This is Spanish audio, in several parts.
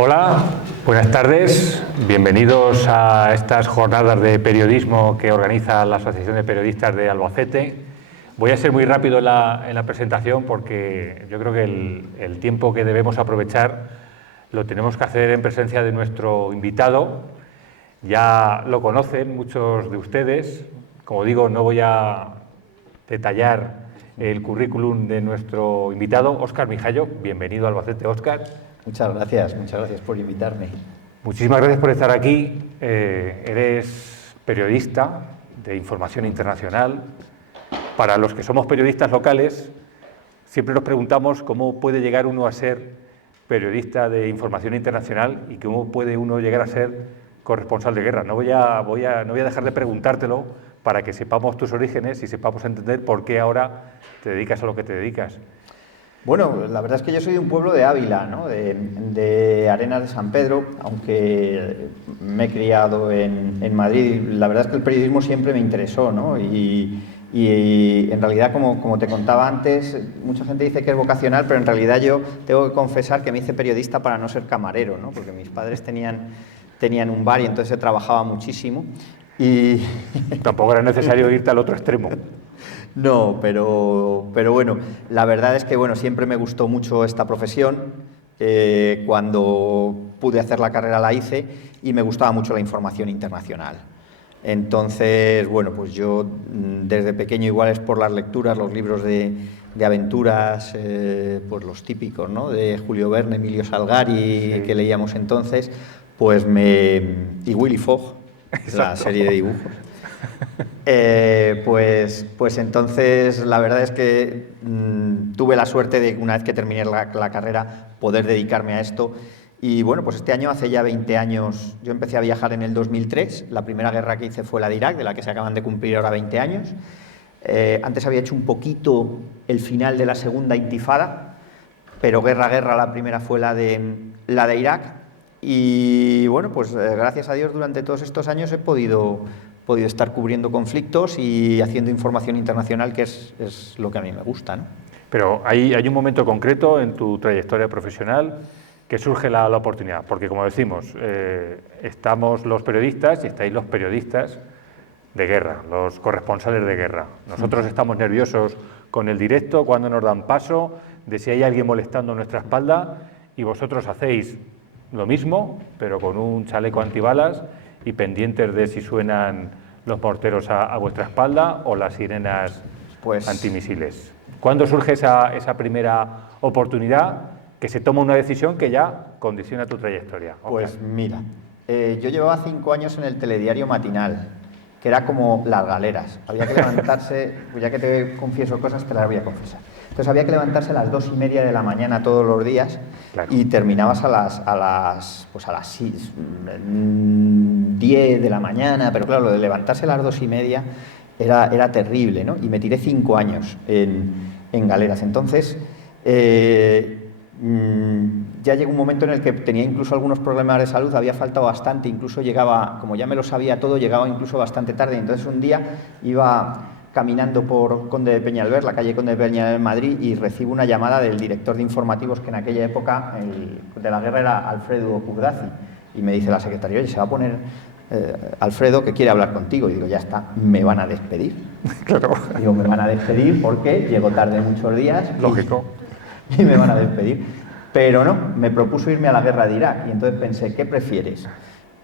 Hola, buenas tardes. Bienvenidos a estas jornadas de periodismo que organiza la Asociación de Periodistas de Albacete. Voy a ser muy rápido en la presentación porque yo creo que el tiempo que debemos aprovechar lo tenemos que hacer en presencia de nuestro invitado. Ya lo conocen muchos de ustedes. Como digo, no voy a detallar el currículum de nuestro invitado, Óscar Mijallo. Bienvenido a Albacete, Óscar. Muchas gracias por invitarme. Muchísimas gracias por estar aquí. Eres periodista de información internacional. Para los que somos periodistas locales, siempre nos preguntamos cómo puede llegar uno a ser periodista de información internacional y cómo puede uno llegar a ser corresponsal de guerra. No voy a dejar de preguntártelo para que sepamos tus orígenes y sepamos entender por qué ahora te dedicas a lo que te dedicas. Bueno, la verdad es que yo soy de un pueblo de Ávila, ¿no? de Arenas de San Pedro, aunque me he criado en Madrid. La verdad es que el periodismo siempre me interesó, ¿no? Y en realidad, como te contaba antes, mucha gente dice que es vocacional, pero en realidad yo tengo que confesar que me hice periodista para no ser camarero, ¿no? Porque mis padres tenían un bar y entonces se trabajaba muchísimo. Y tampoco era necesario irte al otro extremo. No, pero bueno, la verdad es que siempre me gustó mucho esta profesión. Cuando pude hacer la carrera la hice y me gustaba mucho la información internacional. Entonces, pues yo desde pequeño, igual es por las lecturas, los libros de aventuras, pues los típicos, ¿no? De Julio Verne, Emilio Salgari, sí, que leíamos entonces, y Willy Fogg, la serie de dibujos. Pues entonces la verdad es que tuve la suerte de, una vez que terminé la carrera, poder dedicarme a esto. Y pues este año, hace ya 20 años, yo empecé a viajar en el 2003. La primera guerra que hice fue la de Irak, de la que se acaban de cumplir ahora 20 años. Antes había hecho un poquito el final de la segunda intifada, pero guerra, la primera fue la de Irak. Y pues gracias a Dios durante todos estos años he podido estar cubriendo conflictos y haciendo información internacional, que es lo que a mí me gusta, ¿no? Pero hay un momento concreto en tu trayectoria profesional que surge la oportunidad, porque como decimos, estamos los periodistas y estáis los periodistas de guerra, los corresponsales de guerra. Nosotros estamos nerviosos con el directo, cuando nos dan paso, de si hay alguien molestando nuestra espalda, y vosotros hacéis lo mismo, pero con un chaleco antibalas y pendientes de si suenan los morteros a vuestra espalda o las sirenas antimisiles. ¿Cuándo surge esa primera oportunidad que se toma una decisión que ya condiciona tu trayectoria? Pues mira, yo llevaba 5 años en el telediario matinal, que era como las galeras. Había que levantarse, pues ya que te confieso cosas, te las voy a confesar. Entonces había que levantarse a las 2:30 de la mañana todos los días, claro, y terminabas a las 10 de la mañana, pero claro, lo de levantarse a las 2:30 era terrible, ¿no? Y me tiré 5 años en galeras. Entonces ya llegó un momento en el que tenía incluso algunos problemas de salud, había faltado bastante, incluso llegaba, como ya me lo sabía todo, llegaba incluso bastante tarde. Entonces un día iba caminando por Conde de Peñalver, la calle Conde de Peñalver en Madrid, y recibo una llamada del director de informativos, que en aquella época de la guerra era Alfredo Urdazi, y me dice la secretaria: oye, se va a poner Alfredo, que quiere hablar contigo. Y digo, ya está, me van a despedir. Claro. Digo, me van a despedir porque llego tarde muchos días. Lógico. Y me van a despedir. Pero no, me propuso irme a la guerra de Irak, y entonces pensé, ¿qué prefieres?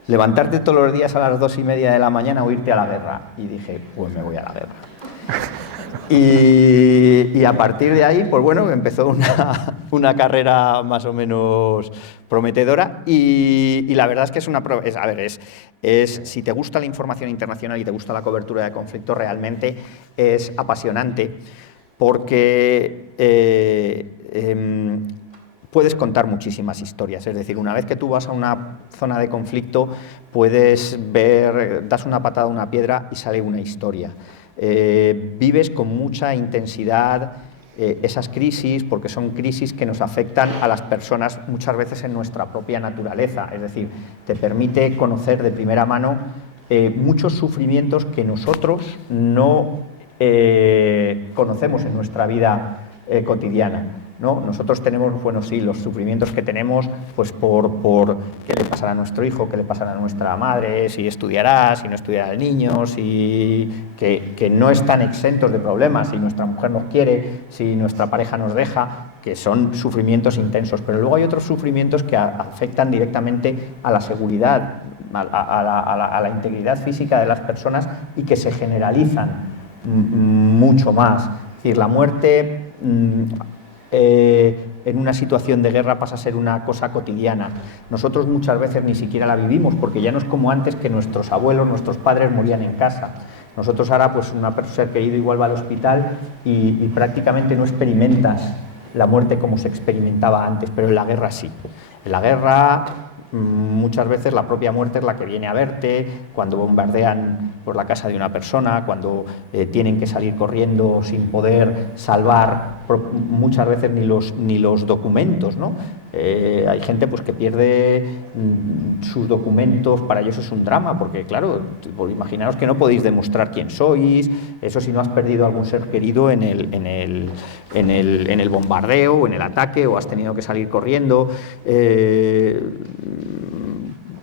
¿Levantarte todos los días a las 2:30 de la mañana o irte a la guerra? Y dije, pues me voy a la guerra. Y a partir de ahí, empezó una carrera más o menos prometedora, y la verdad es que si te gusta la información internacional y te gusta la cobertura de conflictos, realmente es apasionante, porque puedes contar muchísimas historias. Es decir, una vez que tú vas a una zona de conflicto, puedes ver, das una patada a una piedra y sale una historia. Vives con mucha intensidad esas crisis, porque son crisis que nos afectan a las personas muchas veces en nuestra propia naturaleza. Es decir, te permite conocer de primera mano muchos sufrimientos que nosotros no conocemos en nuestra vida cotidiana. ¿no? Nosotros tenemos, bueno, sí, los sufrimientos que tenemos, pues por qué le pasará a nuestro hijo, qué le pasará a nuestra madre, si estudiará, si no estudiará el niño, si que no están exentos de problemas, si nuestra mujer nos quiere, si nuestra pareja nos deja, que son sufrimientos intensos, pero luego hay otros sufrimientos que afectan directamente a la seguridad, a la integridad física de las personas y que se generalizan mucho más. Es decir, la muerte en una situación de guerra pasa a ser una cosa cotidiana. Nosotros muchas veces ni siquiera la vivimos, porque ya no es como antes, que nuestros abuelos, nuestros padres morían en casa. Nosotros ahora, pues un ser querido igual va al hospital y prácticamente no experimentas la muerte como se experimentaba antes, pero en la guerra sí. En la guerra muchas veces la propia muerte es la que viene a verte, cuando bombardean por la casa de una persona, cuando tienen que salir corriendo sin poder salvar muchas veces ni los documentos, ¿no? Hay gente pues que pierde sus documentos, para ellos es un drama, porque claro, imaginaos que no podéis demostrar quién sois, eso si no has perdido algún ser querido en el bombardeo o en el ataque, o has tenido que salir corriendo,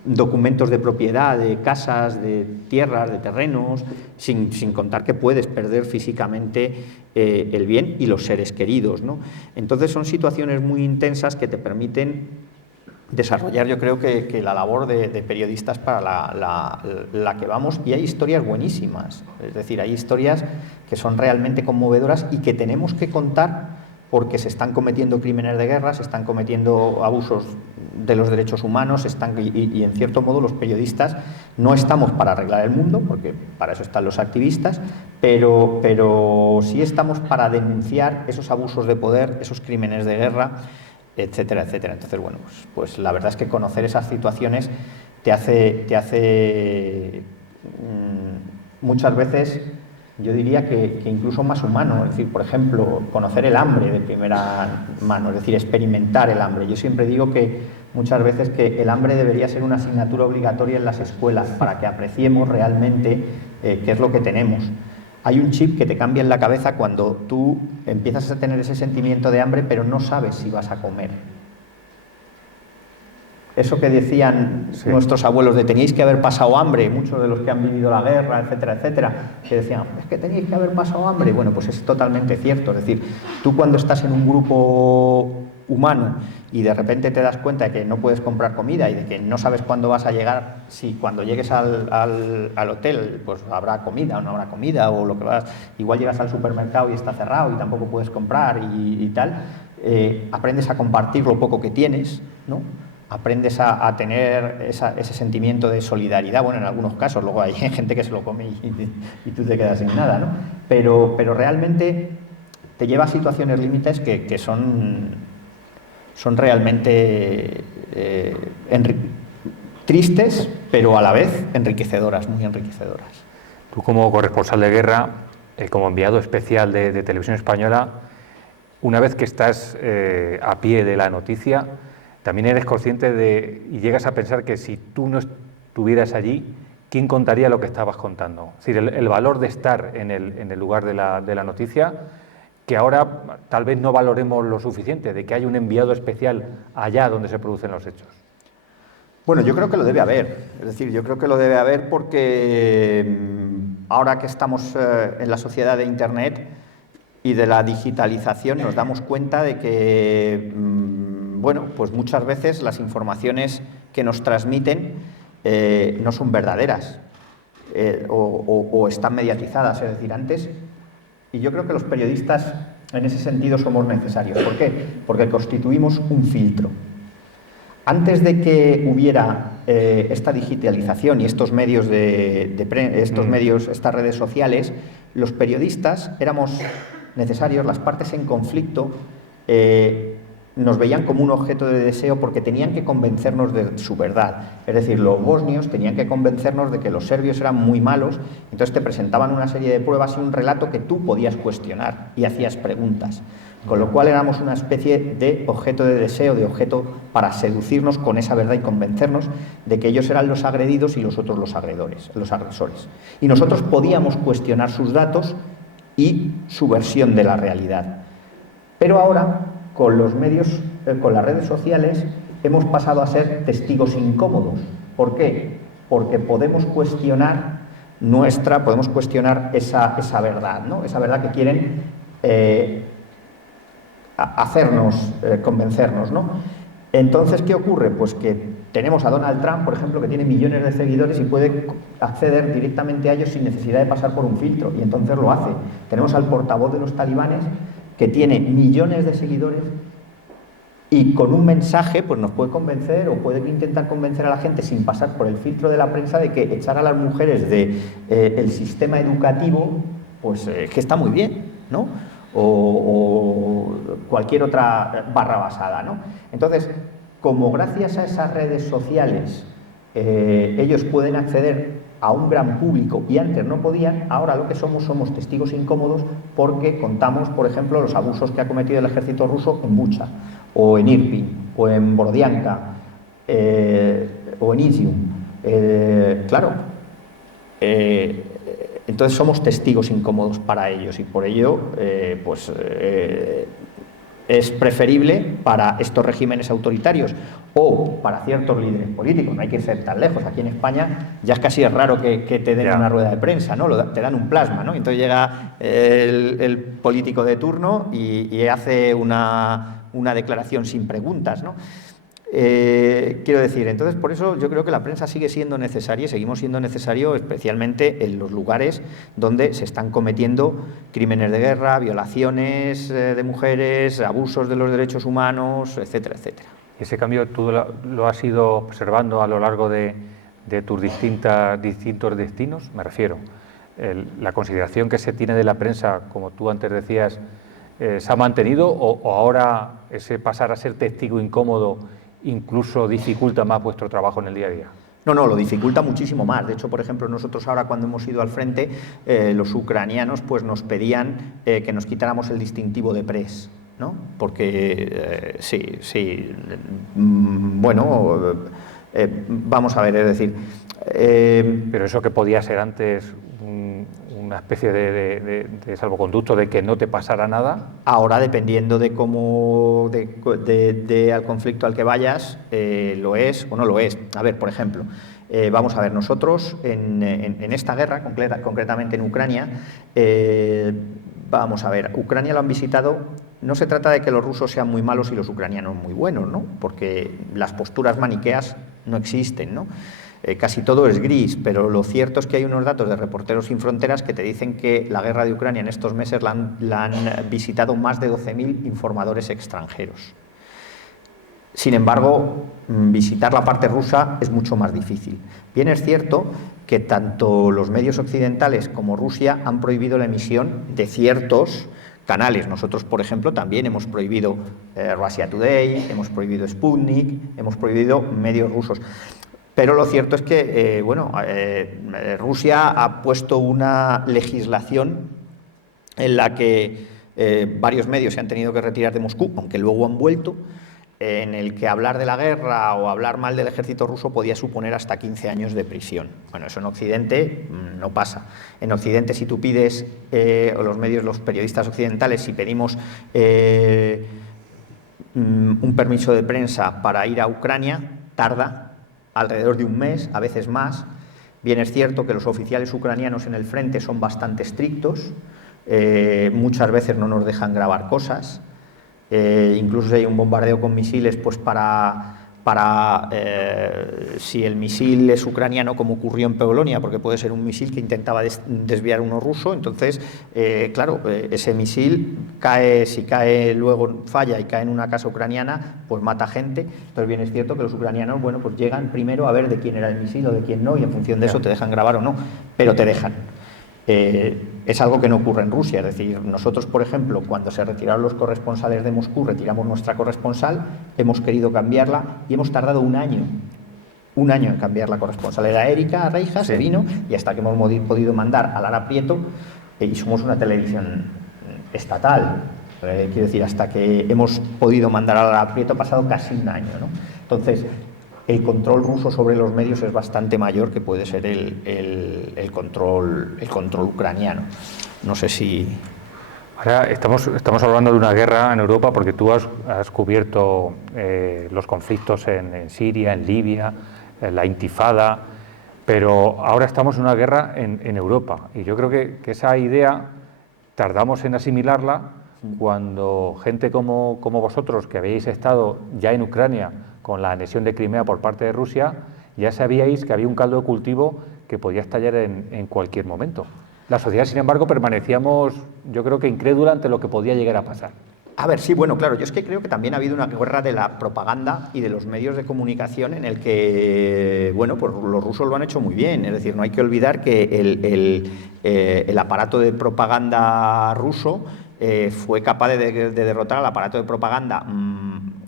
documentos de propiedad, de casas, de tierras, de terrenos, sin contar que puedes perder físicamente el bien y los seres queridos, ¿no? Entonces son situaciones muy intensas que te permiten desarrollar, yo creo que la labor de periodistas para la que vamos, y hay historias buenísimas, es decir, hay historias que son realmente conmovedoras y que tenemos que contar, porque se están cometiendo crímenes de guerra, se están cometiendo abusos de los derechos humanos, y en cierto modo los periodistas no estamos para arreglar el mundo, porque para eso están los activistas, pero sí estamos para denunciar esos abusos de poder, esos crímenes de guerra, etcétera, etcétera. Entonces, bueno, pues la verdad es que conocer esas situaciones te hace muchas veces, yo diría que incluso más humano. Es decir, por ejemplo, conocer el hambre de primera mano, es decir, experimentar el hambre. Yo siempre digo que muchas veces que el hambre debería ser una asignatura obligatoria en las escuelas para que apreciemos realmente qué es lo que tenemos. Hay un chip que te cambia en la cabeza cuando tú empiezas a tener ese sentimiento de hambre, pero no sabes si vas a comer. Eso que decían nuestros abuelos de teníais que haber pasado hambre, muchos de los que han vivido la guerra, etcétera, etcétera, que decían, es que teníais que haber pasado hambre. Bueno, pues es totalmente cierto. Es decir, tú cuando estás en un grupo humano y de repente te das cuenta de que no puedes comprar comida y de que no sabes cuándo vas a llegar, si cuando llegues al hotel pues habrá comida o no habrá comida, o lo que vas, igual llegas al supermercado y está cerrado y tampoco puedes comprar y tal, aprendes a compartir lo poco que tienes, ¿no? Aprendes a tener ese sentimiento de solidaridad. Bueno, en algunos casos, luego hay gente que se lo come y tú te quedas sin nada, ¿no? Pero realmente te lleva a situaciones límites que son realmente tristes, pero a la vez enriquecedoras, muy enriquecedoras. Tú, como corresponsal de guerra, como enviado especial de Televisión Española, una vez que estás a pie de la noticia, también eres consciente y llegas a pensar que si tú no estuvieras allí, ¿quién contaría lo que estabas contando? Es decir, el valor de estar en el lugar de la noticia, que ahora tal vez no valoremos lo suficiente, de que hay un enviado especial allá donde se producen los hechos. Bueno, yo creo que lo debe haber. Es decir, yo creo que lo debe haber porque ahora que estamos en la sociedad de Internet y de la digitalización, nos damos cuenta de que bueno, pues muchas veces las informaciones que nos transmiten no son verdaderas o están mediatizadas. Es decir, antes, y yo creo que los periodistas en ese sentido somos necesarios. ¿Por qué? Porque constituimos un filtro. Antes de que hubiera esta digitalización y estos medios estas redes sociales, los periodistas éramos necesarios, las partes en conflicto nos veían como un objeto de deseo porque tenían que convencernos de su verdad. Es decir, los bosnios tenían que convencernos de que los serbios eran muy malos, entonces te presentaban una serie de pruebas y un relato que tú podías cuestionar y hacías preguntas. Con lo cual éramos una especie de objeto de deseo, de objeto para seducirnos con esa verdad y convencernos de que ellos eran los agredidos y los otros los agresores. Y nosotros podíamos cuestionar sus datos y su versión de la realidad. Pero ahora con los medios, con las redes sociales, hemos pasado a ser testigos incómodos. ¿Por qué? Porque podemos cuestionar esa verdad, ¿no? Esa verdad que quieren hacernos, convencernos, ¿no? Entonces, ¿qué ocurre? Pues que tenemos a Donald Trump, por ejemplo, que tiene millones de seguidores y puede acceder directamente a ellos sin necesidad de pasar por un filtro, y entonces lo hace. Tenemos al portavoz de los talibanes, que tiene millones de seguidores y con un mensaje pues nos puede convencer o puede intentar convencer a la gente sin pasar por el filtro de la prensa de que echar a las mujeres del sistema educativo pues que está muy bien, ¿no? O cualquier otra barra basada, ¿no? Entonces, como gracias a esas redes sociales ellos pueden acceder a un gran público y antes no podían, ahora lo que somos testigos incómodos porque contamos, por ejemplo, los abusos que ha cometido el ejército ruso en Bucha, o en Irpin, o en Borodianka, o en Izium. Claro, entonces somos testigos incómodos para ellos y por ello es preferible para estos regímenes autoritarios o para ciertos líderes políticos, no hay que ser tan lejos. Aquí en España ya es raro que te den una rueda de prensa, ¿no? Te dan un plasma, ¿no? Entonces llega el político de turno y hace una declaración sin preguntas, ¿no? Quiero decir, entonces por eso yo creo que la prensa sigue siendo necesaria y seguimos siendo necesario, especialmente en los lugares donde se están cometiendo crímenes de guerra, violaciones de mujeres, abusos de los derechos humanos, etcétera, etcétera. Ese cambio tú lo has ido observando a lo largo de tus distintos destinos, me refiero. La consideración que se tiene de la prensa, como tú antes decías, ¿se ha mantenido o ahora ese pasar a ser testigo incómodo incluso dificulta más vuestro trabajo en el día a día? No, lo dificulta muchísimo más. De hecho, por ejemplo, nosotros ahora cuando hemos ido al frente, los ucranianos pues nos pedían que nos quitáramos el distintivo de press, ¿no? Porque vamos a ver, es decir... Pero eso que podía ser antes una especie de salvoconducto de que no te pasara nada. Ahora, dependiendo de cómo al conflicto al que vayas, lo es o no lo es. A ver, por ejemplo, vamos a ver, nosotros en esta guerra, concretamente en Ucrania, vamos a ver, Ucrania lo han visitado. No se trata de que los rusos sean muy malos y los ucranianos muy buenos, ¿no? Porque las posturas maniqueas no existen, ¿no? Casi todo es gris, pero lo cierto es que hay unos datos de Reporteros Sin Fronteras que te dicen que la guerra de Ucrania en estos meses la han visitado más de 12.000 informadores extranjeros. Sin embargo, visitar la parte rusa es mucho más difícil. Bien es cierto que tanto los medios occidentales como Rusia han prohibido la emisión de ciertos canales. Nosotros, por ejemplo, también hemos prohibido Russia Today, hemos prohibido Sputnik, hemos prohibido medios rusos. Pero lo cierto es que Rusia ha puesto una legislación en la que varios medios se han tenido que retirar de Moscú, aunque luego han vuelto, en el que hablar de la guerra o hablar mal del ejército ruso podía suponer hasta 15 años de prisión. Bueno, eso en Occidente no pasa. En Occidente, si tú pides, o los medios, los periodistas occidentales, si pedimos un permiso de prensa para ir a Ucrania, tarda alrededor de un mes, a veces más. Bien es cierto que los oficiales ucranianos en el frente son bastante estrictos, muchas veces no nos dejan grabar cosas, incluso si hay un bombardeo con misiles, pues si el misil es ucraniano, como ocurrió en Polonia, porque puede ser un misil que intentaba desviar uno ruso, entonces, claro, ese misil si cae luego, falla y cae en una casa ucraniana, pues mata gente. Entonces bien es cierto que los ucranianos, bueno, pues llegan primero a ver de quién era el misil o de quién no, y en función de eso te dejan grabar o no, pero te dejan. Es algo que no ocurre en Rusia, es decir, nosotros, por ejemplo, cuando se retiraron los corresponsales de Moscú, retiramos nuestra corresponsal, hemos querido cambiarla y hemos tardado un año en cambiar la corresponsal. Era Erika Reijas, se vino, y hasta que hemos podido mandar a Lara Prieto, y somos una televisión estatal, quiero decir, hasta que hemos podido mandar a Lara Prieto ha pasado casi un año, ¿no? Entonces, el control ruso sobre los medios es bastante mayor que puede ser el control ucraniano. No sé si... Ahora estamos hablando de una guerra en Europa porque tú has cubierto los conflictos en Siria, en Libia, en la Intifada, pero ahora estamos en una guerra en Europa. Y yo creo que esa idea tardamos en asimilarla cuando gente como vosotros, que habéis estado ya en Ucrania con la anexión de Crimea por parte de Rusia, ya sabíais que había un caldo de cultivo que podía estallar en cualquier momento. La sociedad, sin embargo, permanecíamos, yo creo que incrédula ante lo que podía llegar a pasar. A ver, sí, bueno, claro, yo es que creo que también ha habido una guerra de la propaganda y de los medios de comunicación en el que, bueno, pues los rusos lo han hecho muy bien. Es decir, no hay que olvidar que el aparato de propaganda ruso fue capaz de derrotar al aparato de propaganda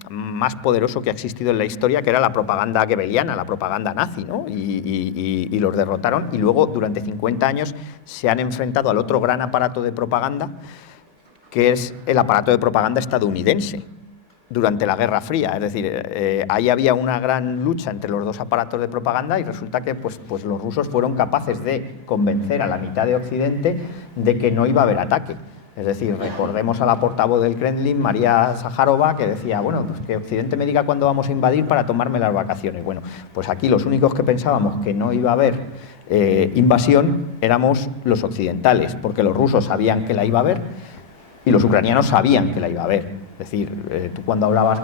más poderoso que ha existido en la historia, que era la propaganda goebbeliana, la propaganda nazi, ¿no? Y los derrotaron, y luego durante 50 años se han enfrentado al otro gran aparato de propaganda, que es el aparato de propaganda estadounidense durante la Guerra Fría. Es decir, ahí había una gran lucha entre los dos aparatos de propaganda, y resulta que pues los rusos fueron capaces de convencer a la mitad de Occidente de que no iba a haber ataque. Es decir, recordemos a la portavoz del Kremlin, María Zaharova, que decía, bueno, pues que Occidente me diga cuándo vamos a invadir para tomarme las vacaciones. Bueno, pues aquí los únicos que pensábamos que no iba a haber invasión éramos los occidentales, porque los rusos sabían que la iba a haber y los ucranianos sabían que la iba a haber. Es decir, tú cuando hablabas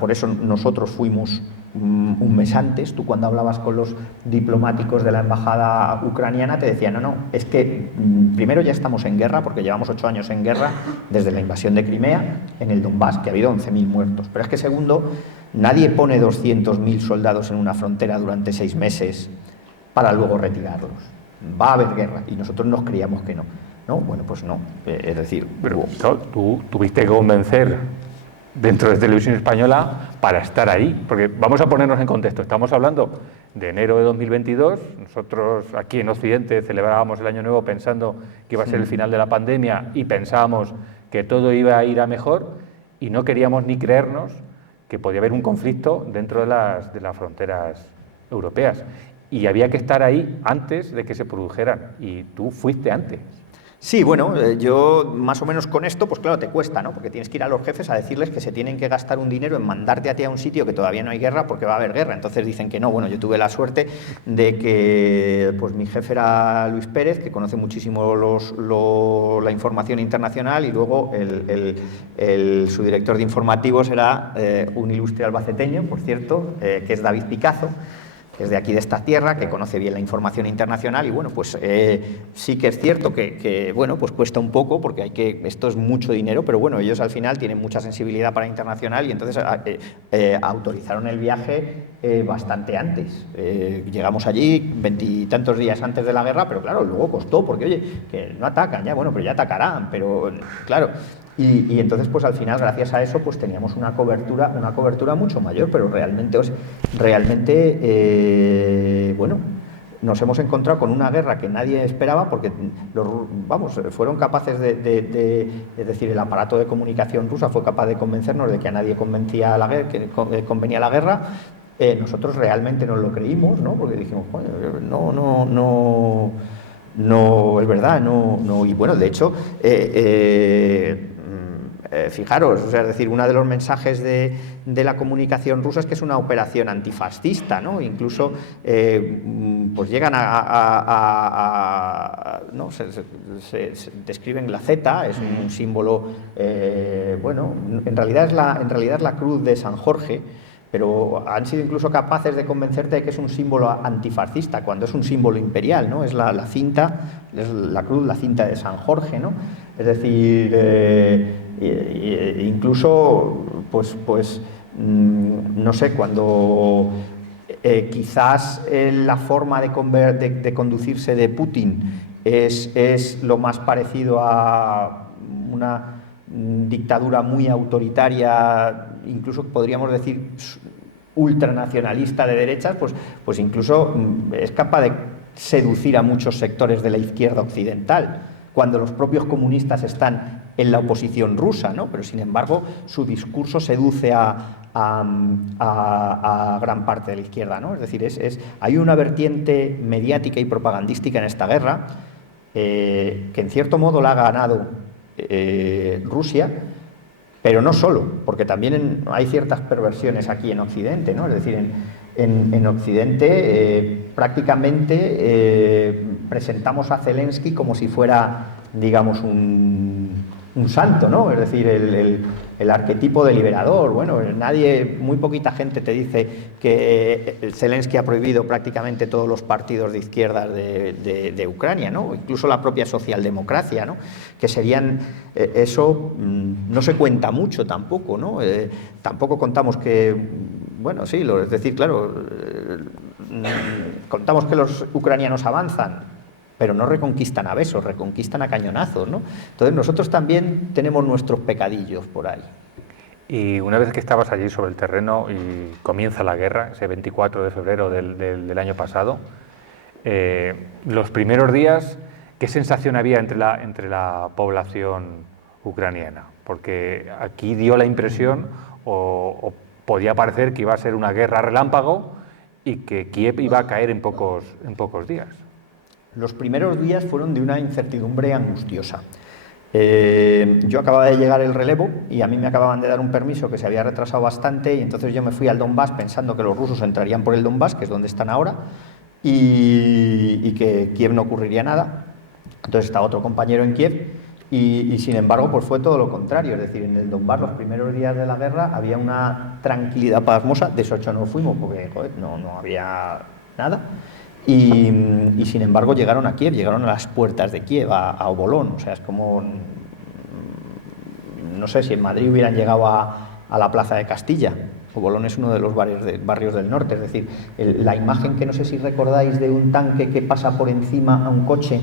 por eso nosotros fuimos un mes antes, tú cuando hablabas con los diplomáticos de la embajada ucraniana te decían, no, es que primero ya estamos en guerra, porque llevamos 8 años en guerra desde la invasión de Crimea en el Donbass, que ha habido 11.000 muertos, pero es que segundo, nadie pone 200.000 soldados en una frontera durante 6 meses para luego retirarlos. Va a haber guerra, y nosotros nos creíamos que no. No, bueno, pues no, es decir... Pero tú tuviste que convencer dentro de Televisión Española para estar ahí, porque vamos a ponernos en contexto, estamos hablando de enero de 2022, nosotros aquí en Occidente celebrábamos el Año Nuevo pensando que iba a ser el final de la pandemia y pensábamos que todo iba a ir a mejor, y no queríamos ni creernos que podía haber un conflicto dentro de las fronteras europeas, y había que estar ahí antes de que se produjeran, y tú fuiste antes. Sí, bueno, yo más o menos con esto, pues claro, te cuesta, ¿no? Porque tienes que ir a los jefes a decirles que se tienen que gastar un dinero en mandarte a ti a un sitio que todavía no hay guerra porque va a haber guerra. Entonces dicen que no. Bueno, yo tuve la suerte de que pues mi jefe era Luis Pérez, que conoce muchísimo la información internacional, y luego su director de informativos era un ilustre albaceteño, por cierto, que es David Picazo, que es de aquí, de esta tierra, que conoce bien la información internacional, y bueno, pues sí que es cierto que bueno, pues cuesta un poco, porque esto es mucho dinero, pero bueno, ellos al final tienen mucha sensibilidad para internacional, y entonces autorizaron el viaje bastante antes. Llegamos allí 20 y tantos días antes de la guerra, pero claro, luego costó, porque oye, que no atacan ya, bueno, pero ya atacarán, pero claro... Y entonces, pues al final, gracias a eso, pues teníamos una cobertura mucho mayor, pero realmente, bueno, nos hemos encontrado con una guerra que nadie esperaba, porque fueron capaces es decir, el aparato de comunicación rusa fue capaz de convencernos de que a nadie convenía la guerra. Nosotros realmente nos lo creímos, ¿no? Porque dijimos, no es verdad, no. Y bueno, de hecho, fijaros, o sea, es decir, uno de los mensajes de la comunicación rusa es que es una operación antifascista, ¿no? Incluso pues llegan ¿no? se describen la Z, es un símbolo, bueno, en realidad es la cruz de San Jorge, pero han sido incluso capaces de convencerte de que es un símbolo antifascista, cuando es un símbolo imperial, ¿no? Es la cinta, es la cruz, la cinta de San Jorge, ¿no? Es decir, incluso, pues no sé, cuando quizás la forma de conducirse de Putin es lo más parecido a una dictadura muy autoritaria, incluso podríamos decir ultranacionalista de derechas, pues incluso es capaz de seducir a muchos sectores de la izquierda occidental, cuando los propios comunistas están en la oposición rusa, ¿no? Pero sin embargo su discurso seduce a gran parte de la izquierda, ¿no? Es decir, hay una vertiente mediática y propagandística en esta guerra que en cierto modo la ha ganado Rusia, pero no solo, porque también hay ciertas perversiones aquí en Occidente, ¿no? Es decir, en Occidente prácticamente presentamos a Zelensky como si fuera, digamos, un santo, ¿no? Es decir, el arquetipo de liberador. Bueno, muy poquita gente te dice que Zelensky ha prohibido prácticamente todos los partidos de izquierdas de Ucrania, ¿no? Incluso la propia socialdemocracia, ¿no? Que serían, eso no se cuenta mucho tampoco, ¿no? Tampoco contamos que, bueno, sí, es decir, claro, contamos que los ucranianos avanzan, pero no reconquistan a besos, reconquistan a cañonazos, ¿no? Entonces nosotros también tenemos nuestros pecadillos por ahí. Y una vez que estabas allí sobre el terreno y comienza la guerra, ese 24 de febrero del año pasado, los primeros días, ¿qué sensación había entre la población ucraniana? Porque aquí dio la impresión, o podía parecer, que iba a ser una guerra relámpago y que Kiev iba a caer en pocos días. Los primeros días fueron de una incertidumbre angustiosa. Yo acababa de llegar el relevo y a mí me acababan de dar un permiso que se había retrasado bastante, y entonces yo me fui al Donbass pensando que los rusos entrarían por el Donbass, que es donde están ahora, y que Kiev no ocurriría nada. Entonces estaba otro compañero en Kiev y sin embargo pues fue todo lo contrario. Es decir, en el Donbass los primeros días de la guerra había una tranquilidad pasmosa. De Sochi no fuimos porque no había nada. Y sin embargo llegaron a Kiev, llegaron a las puertas de Kiev, a Obolón. O sea, es como, no sé si en Madrid hubieran llegado a la Plaza de Castilla. Obolón es uno de los barrios del norte. Es decir, la imagen que no sé si recordáis de un tanque que pasa por encima a un coche,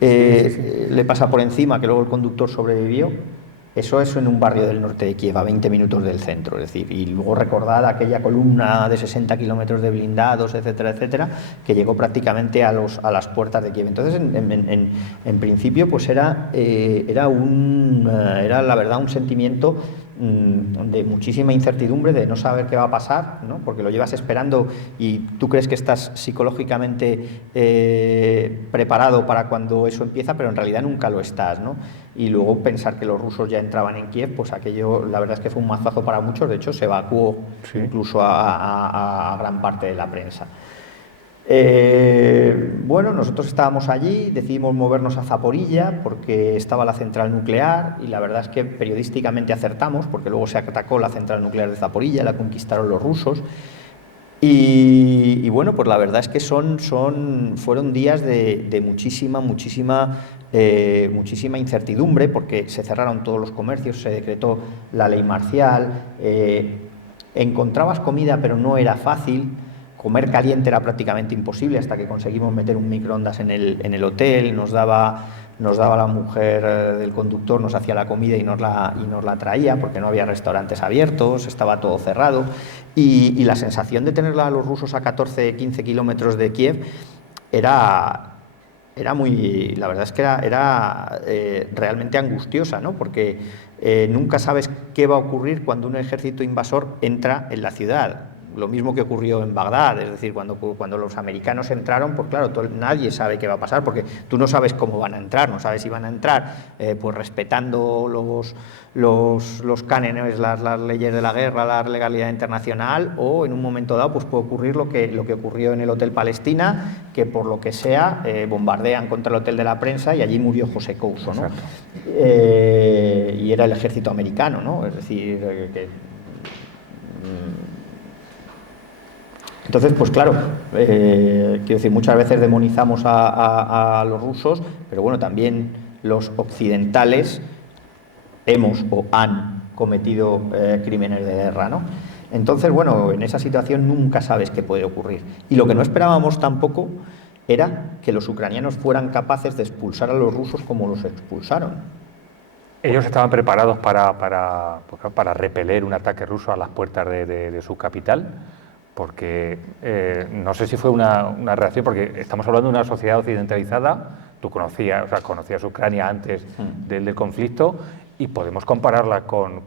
le pasa por encima, que luego el conductor sobrevivió. Eso es en un barrio del norte de Kiev, a 20 minutos del centro, es decir, y luego recordar aquella columna de 60 kilómetros de blindados, etcétera, etcétera, que llegó prácticamente a las puertas de Kiev. Entonces, en principio, pues era la verdad un sentimiento de muchísima incertidumbre, de no saber qué va a pasar, ¿no? Porque lo llevas esperando y tú crees que estás psicológicamente preparado para cuando eso empieza, pero en realidad nunca lo estás, ¿no? Y luego pensar que los rusos ya entraban en Kiev, pues aquello, la verdad es que fue un mazazo para muchos. De hecho se evacuó incluso a gran parte de la prensa. Bueno, nosotros estábamos allí, decidimos movernos a Zaporilla porque estaba la central nuclear, y la verdad es que periodísticamente acertamos, porque luego se atacó la central nuclear de Zaporilla, la conquistaron los rusos. Y bueno, pues la verdad es que fueron días de muchísima incertidumbre, porque se cerraron todos los comercios, se decretó la ley marcial, encontrabas comida pero no era fácil. Comer caliente era prácticamente imposible hasta que conseguimos meter un microondas en el hotel. Nos daba la mujer del conductor, nos hacía la comida y nos la traía, porque no había restaurantes abiertos, estaba todo cerrado. Y la sensación de tener a los rusos a 14-15 kilómetros de Kiev era muy, la verdad es que era realmente angustiosa, ¿no? Porque nunca sabes qué va a ocurrir cuando un ejército invasor entra en la ciudad. Lo mismo que ocurrió en Bagdad, es decir, cuando los americanos entraron, pues claro, nadie sabe qué va a pasar, porque tú no sabes cómo van a entrar, no sabes si van a entrar pues respetando los cánones, las leyes de la guerra, la legalidad internacional, o en un momento dado pues puede ocurrir lo que ocurrió en el Hotel Palestina, que por lo que sea bombardean contra el Hotel de la Prensa y allí murió José Couso, ¿no? Y era el ejército americano, ¿no? Es decir, entonces, pues claro, quiero decir, muchas veces demonizamos a los rusos, pero bueno, también los occidentales hemos o han cometido crímenes de guerra, ¿no? Entonces, bueno, en esa situación nunca sabes qué puede ocurrir. Y lo que no esperábamos tampoco era que los ucranianos fueran capaces de expulsar a los rusos como los expulsaron. Ellos estaban preparados para repeler un ataque ruso a las puertas de su capital, porque no sé si fue una reacción, porque estamos hablando de una sociedad occidentalizada. Tú conocías Ucrania antes del conflicto, y podemos compararla con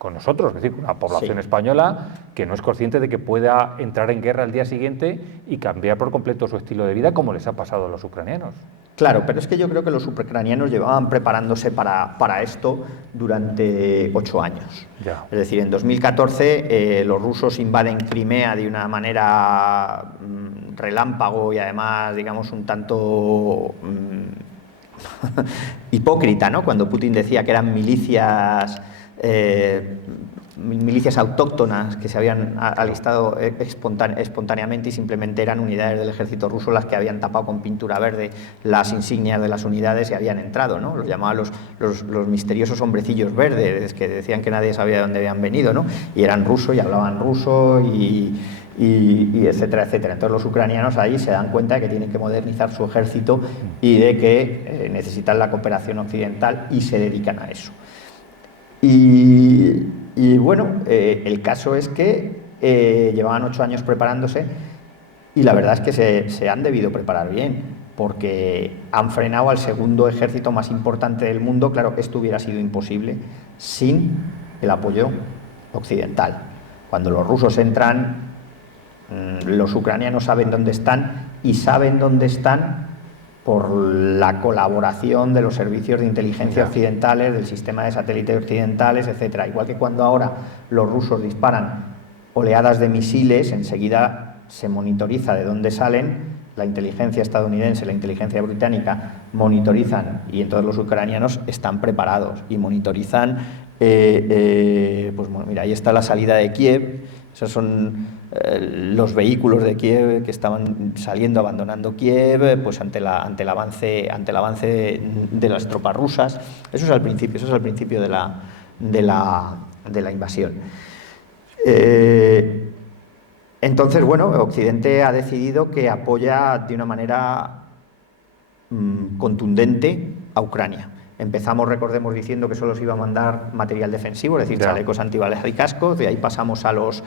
con nosotros, es decir, una población Sí. española que no es consciente de que pueda entrar en guerra al día siguiente y cambiar por completo su estilo de vida, como les ha pasado a los ucranianos. Claro, pero es que yo creo que los ucranianos llevaban preparándose para esto durante 8 años. Ya. Es decir, en 2014 los rusos invaden Crimea de una manera relámpago y además, digamos, un tanto hipócrita, ¿no? Cuando Putin decía que eran milicias autóctonas que se habían alistado espontáneamente y simplemente eran unidades del ejército ruso las que habían tapado con pintura verde las insignias de las unidades y habían entrado, ¿no? Los llamaban los misteriosos hombrecillos verdes, que decían que nadie sabía de dónde habían venido, ¿no? Y eran rusos y hablaban ruso y etcétera, etcétera. Entonces los ucranianos ahí se dan cuenta de que tienen que modernizar su ejército y de que necesitan la cooperación occidental y se dedican a eso. Y bueno, el caso es que llevaban 8 años preparándose y la verdad es que se han debido preparar bien, porque han frenado al segundo ejército más importante del mundo. Claro que esto hubiera sido imposible sin el apoyo occidental. Cuando los rusos entran, los ucranianos saben dónde están y saben dónde están por la colaboración de los servicios de inteligencia occidentales, del sistema de satélites occidentales, etcétera. Igual que cuando ahora los rusos disparan oleadas de misiles, enseguida se monitoriza de dónde salen, la inteligencia estadounidense, la inteligencia británica monitorizan y entonces los ucranianos están preparados y monitorizan, pues bueno, mira, ahí está la salida de Kiev, esos son los vehículos de Kiev que estaban saliendo, abandonando Kiev, pues ante el avance de las tropas rusas. Eso es al principio de la invasión. Entonces, bueno, Occidente ha decidido que apoya de una manera contundente a Ucrania. Empezamos, recordemos, diciendo que solo se iba a mandar material defensivo, es decir, chalecos antibalas y cascos. De ahí pasamos a los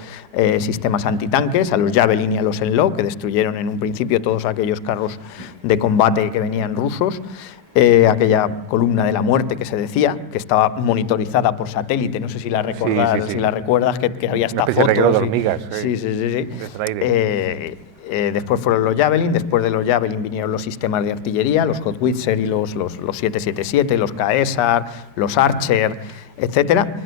sistemas antitanques, a los Javelin y a los Enlow, que destruyeron en un principio todos aquellos carros de combate que venían rusos. Aquella columna de la muerte que se decía, que estaba monitorizada por satélite, no sé si la recuerdas, sí. Si la recuerdas, que había hasta fotos. De hormigas. Sí. Después fueron los Javelin, después de los Javelin vinieron los sistemas de artillería, los Howitzer y los 777, los Caesar, los Archer, etcétera.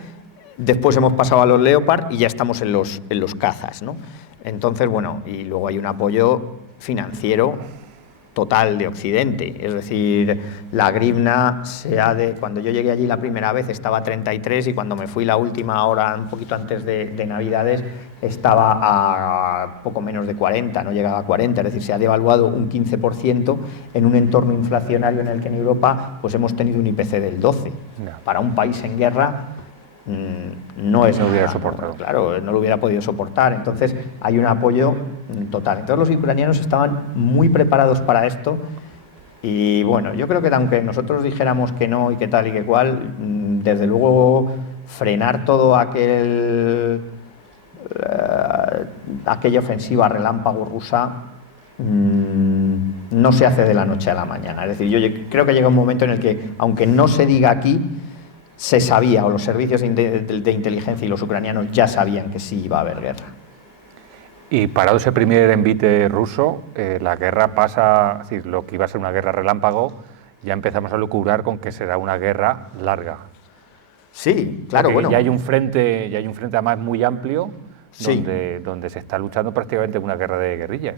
Después hemos pasado a los Leopard y ya estamos en los cazas, ¿no? Entonces, bueno, y luego hay un apoyo financiero total de Occidente, es decir, la grivna cuando yo llegué allí la primera vez estaba a 33 y cuando me fui la última hora, un poquito antes de Navidades, estaba a poco menos de 40, no llegaba a 40, es decir, se ha devaluado un 15% en un entorno inflacionario en el que en Europa pues hemos tenido un IPC del 12. Para un país en guerra no lo hubiera soportado. Claro, no lo hubiera podido soportar. Entonces hay un apoyo total. Entonces los ucranianos estaban muy preparados para esto y bueno, yo creo que aunque nosotros dijéramos que no y que tal y que cual, desde luego frenar todo aquella ofensiva relámpago rusa no se hace de la noche a la mañana. Es decir, yo creo que llega un momento en el que, aunque no se diga aquí, se sabía, o los servicios de inteligencia y los ucranianos ya sabían que sí iba a haber guerra. Y parado ese primer envite ruso, la guerra pasa, es decir, lo que iba a ser una guerra relámpago, ya empezamos a lucubrar con que será una guerra larga. Sí, claro, porque bueno. Ya hay un frente además muy amplio, sí, donde se está luchando prácticamente una guerra de guerrillas.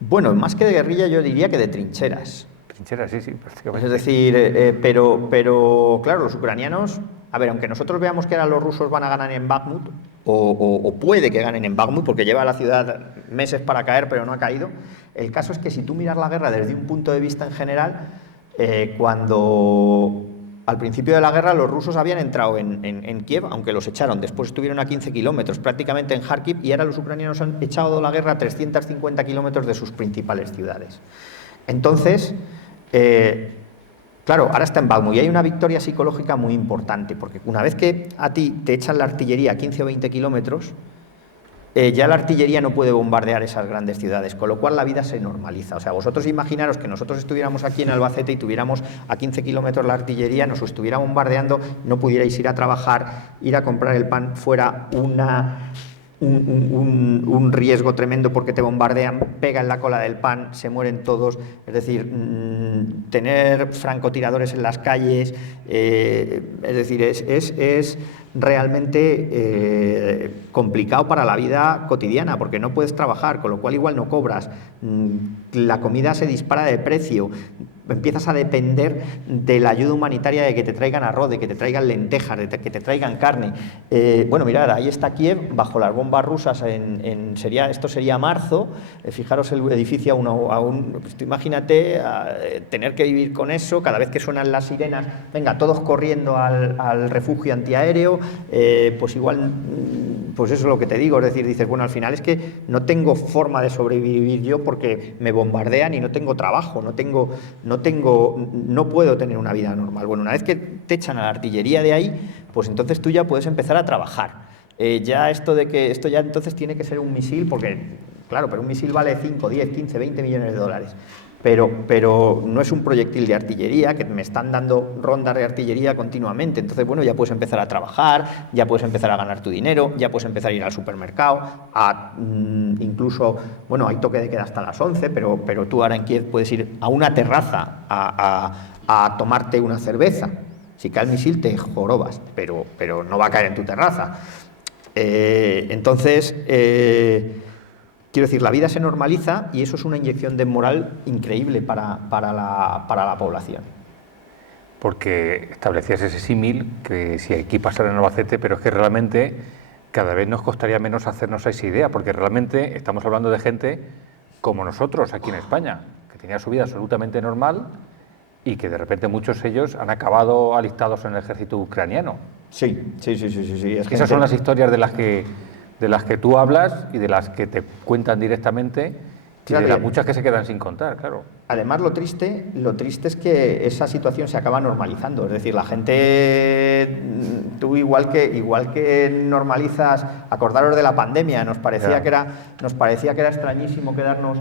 Bueno, más que de guerrilla yo diría que de trincheras. Trincheras, sí, prácticamente. Es decir, pero claro, los ucranianos, a ver, aunque nosotros veamos que ahora los rusos van a ganar en Bakhmut, o puede que ganen en Bakhmut, porque lleva la ciudad meses para caer, pero no ha caído, el caso es que si tú miras la guerra desde un punto de vista en general, cuando al principio de la guerra los rusos habían entrado en Kiev, aunque los echaron, después estuvieron a 15 kilómetros, prácticamente en Kharkiv, y ahora los ucranianos han echado la guerra a 350 kilómetros de sus principales ciudades. Entonces, claro, ahora está en Bakhmut y hay una victoria psicológica muy importante, porque una vez que a ti te echan la artillería a 15 o 20 kilómetros, ya la artillería no puede bombardear esas grandes ciudades, con lo cual la vida se normaliza. O sea, vosotros imaginaros que nosotros estuviéramos aquí en Albacete y tuviéramos a 15 kilómetros la artillería, nos estuviera bombardeando, no pudierais ir a trabajar, ir a comprar el pan fuera un riesgo tremendo porque te bombardean, pega en la cola del pan, se mueren todos. Es decir, tener francotiradores en las calles, es decir, es realmente complicado para la vida cotidiana porque no puedes trabajar, con lo cual igual no cobras, la comida se dispara de precio, empiezas a depender de la ayuda humanitaria, de que te traigan arroz, de que te traigan lentejas, de que te traigan carne. Bueno, mirad, ahí está Kiev bajo las bombas rusas, esto sería marzo. Fijaros el edificio pues, imagínate tener que vivir con eso, cada vez que suenan las sirenas, venga, todos corriendo al refugio antiaéreo, pues igual, pues eso es lo que te digo, es decir, dices, bueno, al final es que no tengo forma de sobrevivir yo porque me bombardean y no tengo trabajo, no puedo tener una vida normal. Bueno, una vez que te echan a la artillería de ahí, pues entonces tú ya puedes empezar a trabajar. Ya esto ya entonces tiene que ser un misil, porque, claro, pero un misil vale 5, 10, 15, 20 millones de dólares. Pero no es un proyectil de artillería, que me están dando rondas de artillería continuamente. Entonces, bueno, ya puedes empezar a trabajar, ya puedes empezar a ganar tu dinero, ya puedes empezar a ir al supermercado, incluso, bueno, hay toque de queda hasta las 11, pero tú ahora en Kiev puedes ir a una terraza a tomarte una cerveza. Si cae el misil te jorobas, pero no va a caer en tu terraza. Entonces, quiero decir, la vida se normaliza y eso es una inyección de moral increíble para la población. Porque establecías ese símil, que si aquí pasara en Albacete, pero es que realmente cada vez nos costaría menos hacernos esa idea, porque realmente estamos hablando de gente como nosotros aquí en España, que tenía su vida absolutamente normal y que de repente muchos de ellos han acabado alistados en el ejército ucraniano. Sí. Esas son las historias de las que tú hablas y de las que te cuentan directamente, y de las muchas que se quedan sin contar, claro. Además, lo triste es que esa situación se acaba normalizando. Es decir, la gente, tú igual que normalizas, acordaros de la pandemia, nos parecía que era extrañísimo quedarnos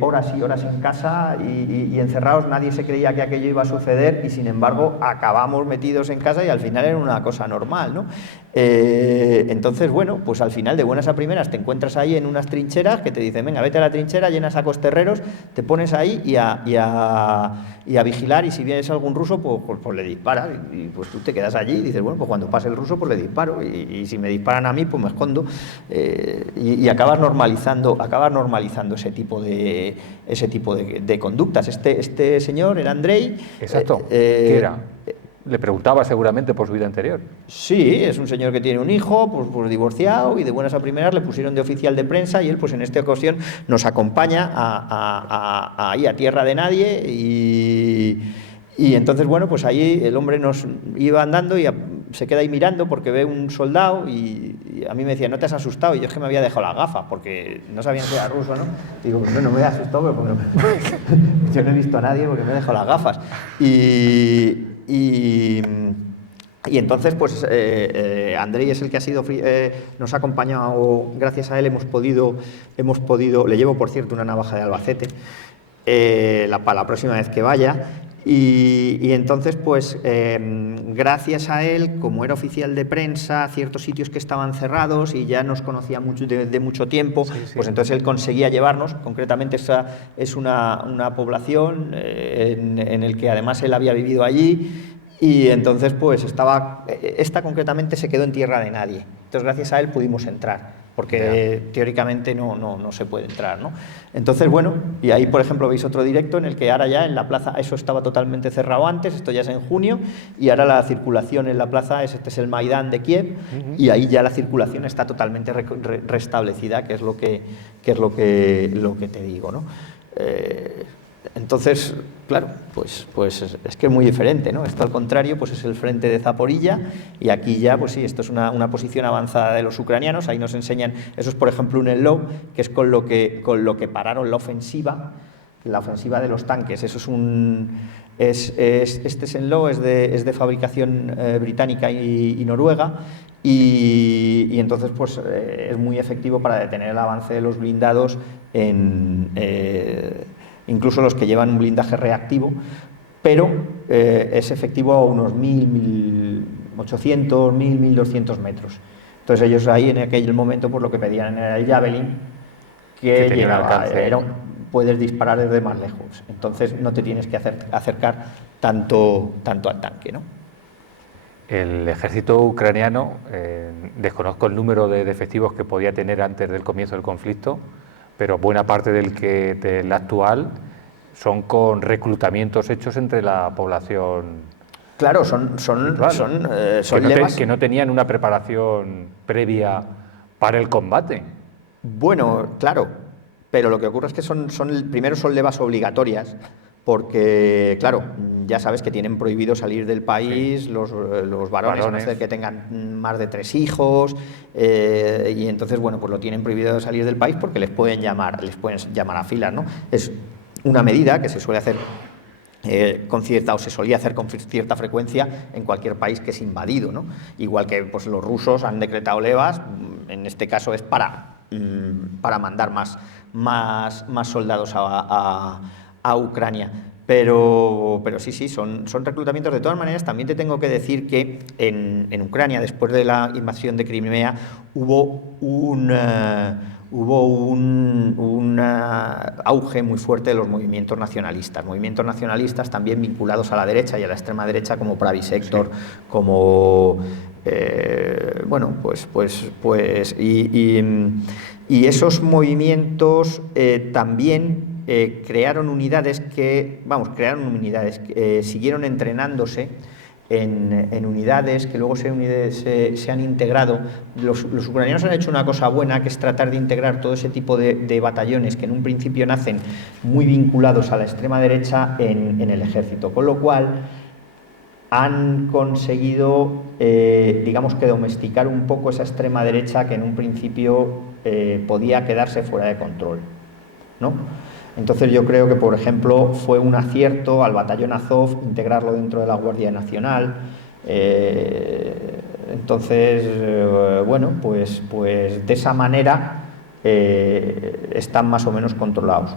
horas y horas en casa y encerrados, nadie se creía que aquello iba a suceder y sin embargo acabamos metidos en casa y al final era una cosa normal, ¿no? Entonces, bueno, pues al final de buenas a primeras te encuentras ahí en unas trincheras que te dicen, venga, vete a la trinchera, llenas sacos terreros, te pones ahí y a vigilar, y si vienes algún ruso, pues le disparas y pues tú te quedas allí y dices, bueno, pues cuando pase el ruso pues le disparo y si me disparan a mí pues me escondo, y acabas normalizando ese tipo de conductas. Este señor era Andrei. Exacto. ¿Qué era? Le preguntaba seguramente por su vida anterior. Sí, es un señor que tiene un hijo, pues divorciado, y de buenas a primeras le pusieron de oficial de prensa y él pues en esta ocasión nos acompaña ahí a tierra de nadie y entonces, bueno, pues ahí el hombre nos iba andando y se queda ahí mirando porque ve un soldado y a mí me decía, ¿no te has asustado? Y yo es que me había dejado las gafas porque no sabían que era ruso, ¿no? Digo, pues no me he asustado, pero yo no he visto a nadie porque me he dejado las gafas. Y entonces, pues Andrei es el que nos ha acompañado, gracias a él hemos podido, le llevo por cierto una navaja de Albacete para la próxima vez que vaya. Y entonces, pues gracias a él, como era oficial de prensa, ciertos sitios que estaban cerrados y ya nos conocía de mucho tiempo, pues entonces él conseguía llevarnos. Concretamente esa es una población en el que además él había vivido allí. Y entonces, pues esta concretamente se quedó en tierra de nadie. Entonces, gracias a él pudimos entrar, porque teóricamente no se puede entrar, ¿no? Entonces, bueno, y ahí, por ejemplo, veis otro directo en el que ahora ya en la plaza, eso estaba totalmente cerrado antes, esto ya es en junio, y ahora la circulación en la plaza, este es el Maidán de Kiev, y ahí ya la circulación está totalmente restablecida, que es lo que te digo, ¿no? Entonces, claro, pues es que es muy diferente, ¿no? Esto al contrario, pues es el frente de Zaporilla y aquí ya, pues sí, esto es una posición avanzada de los ucranianos. Ahí nos enseñan, eso es por ejemplo un Enlov, que es con lo que pararon la ofensiva de los tanques. Eso este Enlov es de fabricación británica y noruega. y entonces pues es muy efectivo para detener el avance de los blindados, incluso los que llevan un blindaje reactivo, pero es efectivo a unos 1.800, 1.200 metros. Entonces ellos ahí en aquel momento pues lo que pedían era el Javelin, que llegaba, puedes disparar desde más lejos, entonces no te tienes que acercar tanto al tanque, ¿no? El ejército ucraniano, desconozco el número de efectivos que podía tener antes del comienzo del conflicto, pero buena parte del actual son con reclutamientos hechos entre la población. Claro, son levas que no tenían una preparación previa para el combate. Bueno, claro, pero lo que ocurre es que primero son levas obligatorias, porque, claro, ya sabes que tienen prohibido salir del país, sí, los varones, a no ser que tengan más de 3 hijos, y entonces, bueno, pues lo tienen prohibido de salir del país porque les pueden llamar a filas, ¿no? Es una medida que se suele hacer se solía hacer con cierta frecuencia en cualquier país que es invadido, ¿no? Igual que pues, los rusos han decretado levas, en este caso es para mandar más soldados a Ucrania. Pero sí, son reclutamientos. De todas maneras, también te tengo que decir que en Ucrania, después de la invasión de Crimea, hubo un auge muy fuerte de los movimientos nacionalistas también vinculados a la derecha y a la extrema derecha, como Pravi Sector, sí, como y esos movimientos también crearon unidades que siguieron entrenándose en unidades que luego se han integrado. Los ucranianos han hecho una cosa buena, que es tratar de integrar todo ese tipo de batallones que en un principio nacen muy vinculados a la extrema derecha en el ejército, con lo cual han conseguido, digamos que domesticar un poco esa extrema derecha que en un principio podía quedarse fuera de control, ¿no? Entonces yo creo que, por ejemplo, fue un acierto al batallón Azov integrarlo dentro de la Guardia Nacional. Bueno, pues de esa manera están más o menos controlados.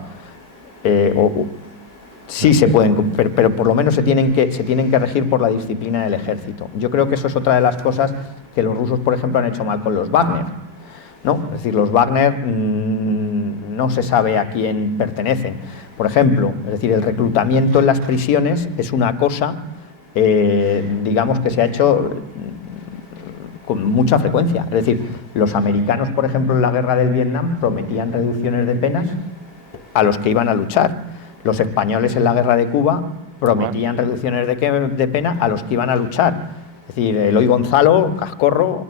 Sí se pueden, pero por lo menos se tienen que regir por la disciplina del ejército. Yo creo que eso es otra de las cosas que los rusos, por ejemplo, han hecho mal con los Wagner, ¿no? Es decir, los Wagner no se sabe a quién pertenecen. Por ejemplo, es decir, el reclutamiento en las prisiones es una cosa, digamos, que se ha hecho con mucha frecuencia. Es decir, los americanos, por ejemplo, en la guerra del Vietnam prometían reducciones de penas a los que iban a luchar. Los españoles en la guerra de Cuba prometían reducciones de pena a los que iban a luchar. Es decir, Eloy Gonzalo, Cascorro,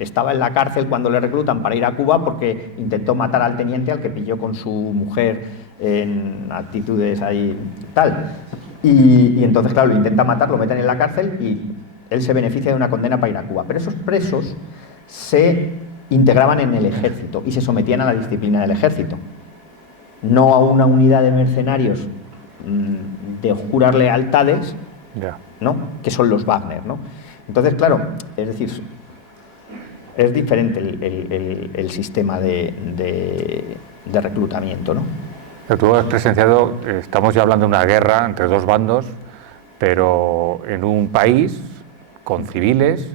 estaba en la cárcel cuando le reclutan para ir a Cuba porque intentó matar al teniente al que pilló con su mujer en actitudes ahí tal. Y entonces, claro, lo intenta matar, lo meten en la cárcel y él se beneficia de una condena para ir a Cuba. Pero esos presos se integraban en el ejército y se sometían a la disciplina del ejército. No a una unidad de mercenarios de oscuras lealtades, ¿no? Que son los Wagner, ¿no? Entonces, claro, es decir, es diferente el sistema de reclutamiento, ¿no? Pero tú has presenciado, estamos ya hablando de una guerra entre dos bandos, pero en un país con civiles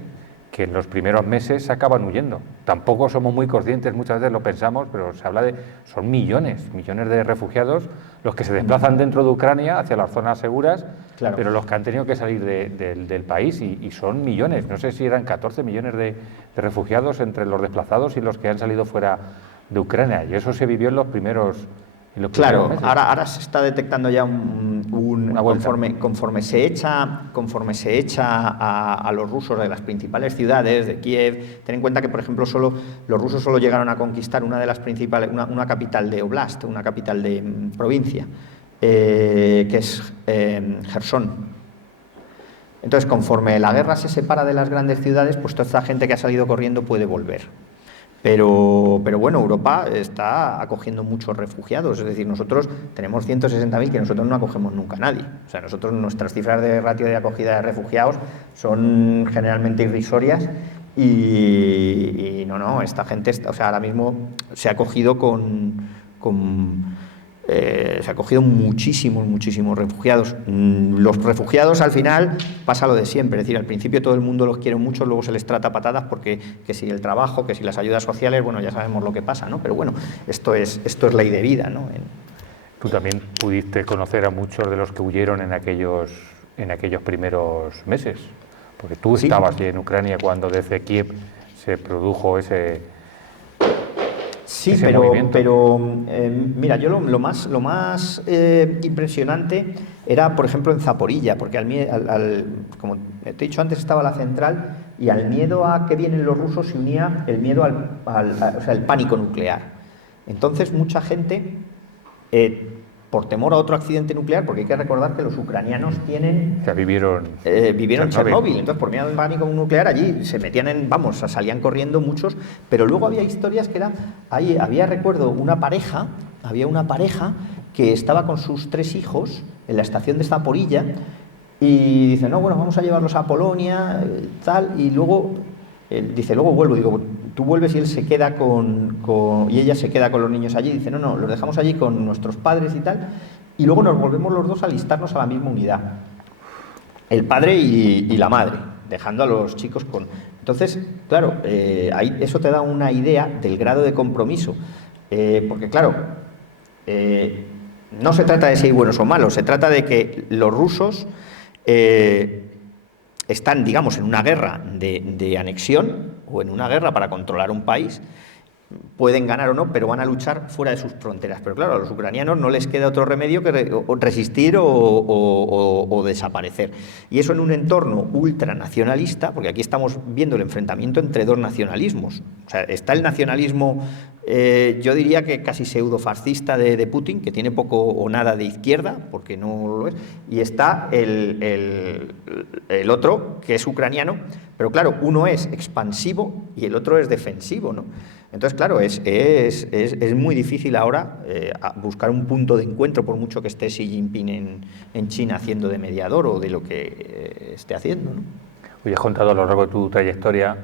que en los primeros meses acaban huyendo. Tampoco somos muy conscientes, muchas veces lo pensamos, pero se habla son millones de refugiados los que se desplazan dentro de Ucrania hacia las zonas seguras, claro, pero los que han tenido que salir del país y son millones. No sé si eran 14 millones de refugiados entre los desplazados y los que han salido fuera de Ucrania, y eso se vivió en los primeros Claro, ahora se está detectando ya conforme se echa a los rusos de las principales ciudades, de Kiev. Ten en cuenta que, por ejemplo, los rusos solo llegaron a conquistar una de las principales, una capital de oblast, una capital de provincia, que es Jersón. Entonces, conforme la guerra se separa de las grandes ciudades, pues toda esta gente que ha salido corriendo puede volver. Pero bueno, Europa está acogiendo muchos refugiados, es decir, nosotros tenemos 160.000 que nosotros no acogemos nunca a nadie. O sea, nuestras cifras de ratio de acogida de refugiados son generalmente irrisorias Y no, esta gente, o sea, ahora mismo se ha acogido se ha acogido muchísimos refugiados. Los refugiados al final pasa lo de siempre, es decir, al principio todo el mundo los quiere mucho, luego se les trata a patadas porque que si el trabajo, que si las ayudas sociales, bueno, ya sabemos lo que pasa, ¿no? Pero bueno, esto es ley de vida, ¿no? Tú también pudiste conocer a muchos de los que huyeron en aquellos primeros meses, porque tú Sí. estabas en Ucrania cuando desde Kiev se produjo ese Sí, movimiento. pero mira, yo lo más impresionante era, por ejemplo, en Zaporilla, porque como te he dicho antes, estaba la central y al miedo a que vienen los rusos se unía el miedo o sea, el pánico nuclear. Entonces, mucha gente, por temor a otro accidente nuclear, porque hay que recordar que los ucranianos vivieron Chernóbil, entonces por miedo al pánico nuclear allí se metían salían corriendo muchos, pero luego había historias que recuerdo había una pareja que estaba con sus 3 hijos en la estación de Zaporilla y dice, no, bueno, vamos a llevarlos a Polonia, tal, y luego dice, luego vuelvo, digo, tú vuelves y él se queda y ella se queda con los niños allí, dice, no, los dejamos allí con nuestros padres y tal, y luego nos volvemos los dos a alistarnos a la misma unidad, el padre y la madre, dejando a los chicos con... Entonces, claro, eso te da una idea del grado de compromiso, porque claro, no se trata de si hay buenos o malos, se trata de que los rusos están, digamos, en una guerra de anexión o en una guerra para controlar un país, pueden ganar o no, pero van a luchar fuera de sus fronteras. Pero claro, a los ucranianos no les queda otro remedio que resistir o desaparecer. Y eso en un entorno ultranacionalista, porque aquí estamos viendo el enfrentamiento entre 2 nacionalismos. O sea, está el nacionalismo, yo diría que casi pseudo-fascista de Putin, que tiene poco o nada de izquierda, porque no lo es, y está el otro, que es ucraniano, pero claro, uno es expansivo y el otro es defensivo, ¿no? Entonces, claro, es muy difícil ahora buscar un punto de encuentro, por mucho que esté Xi Jinping en China haciendo de mediador o de lo que esté haciendo, ¿no? Hoy has contado a lo largo de tu trayectoria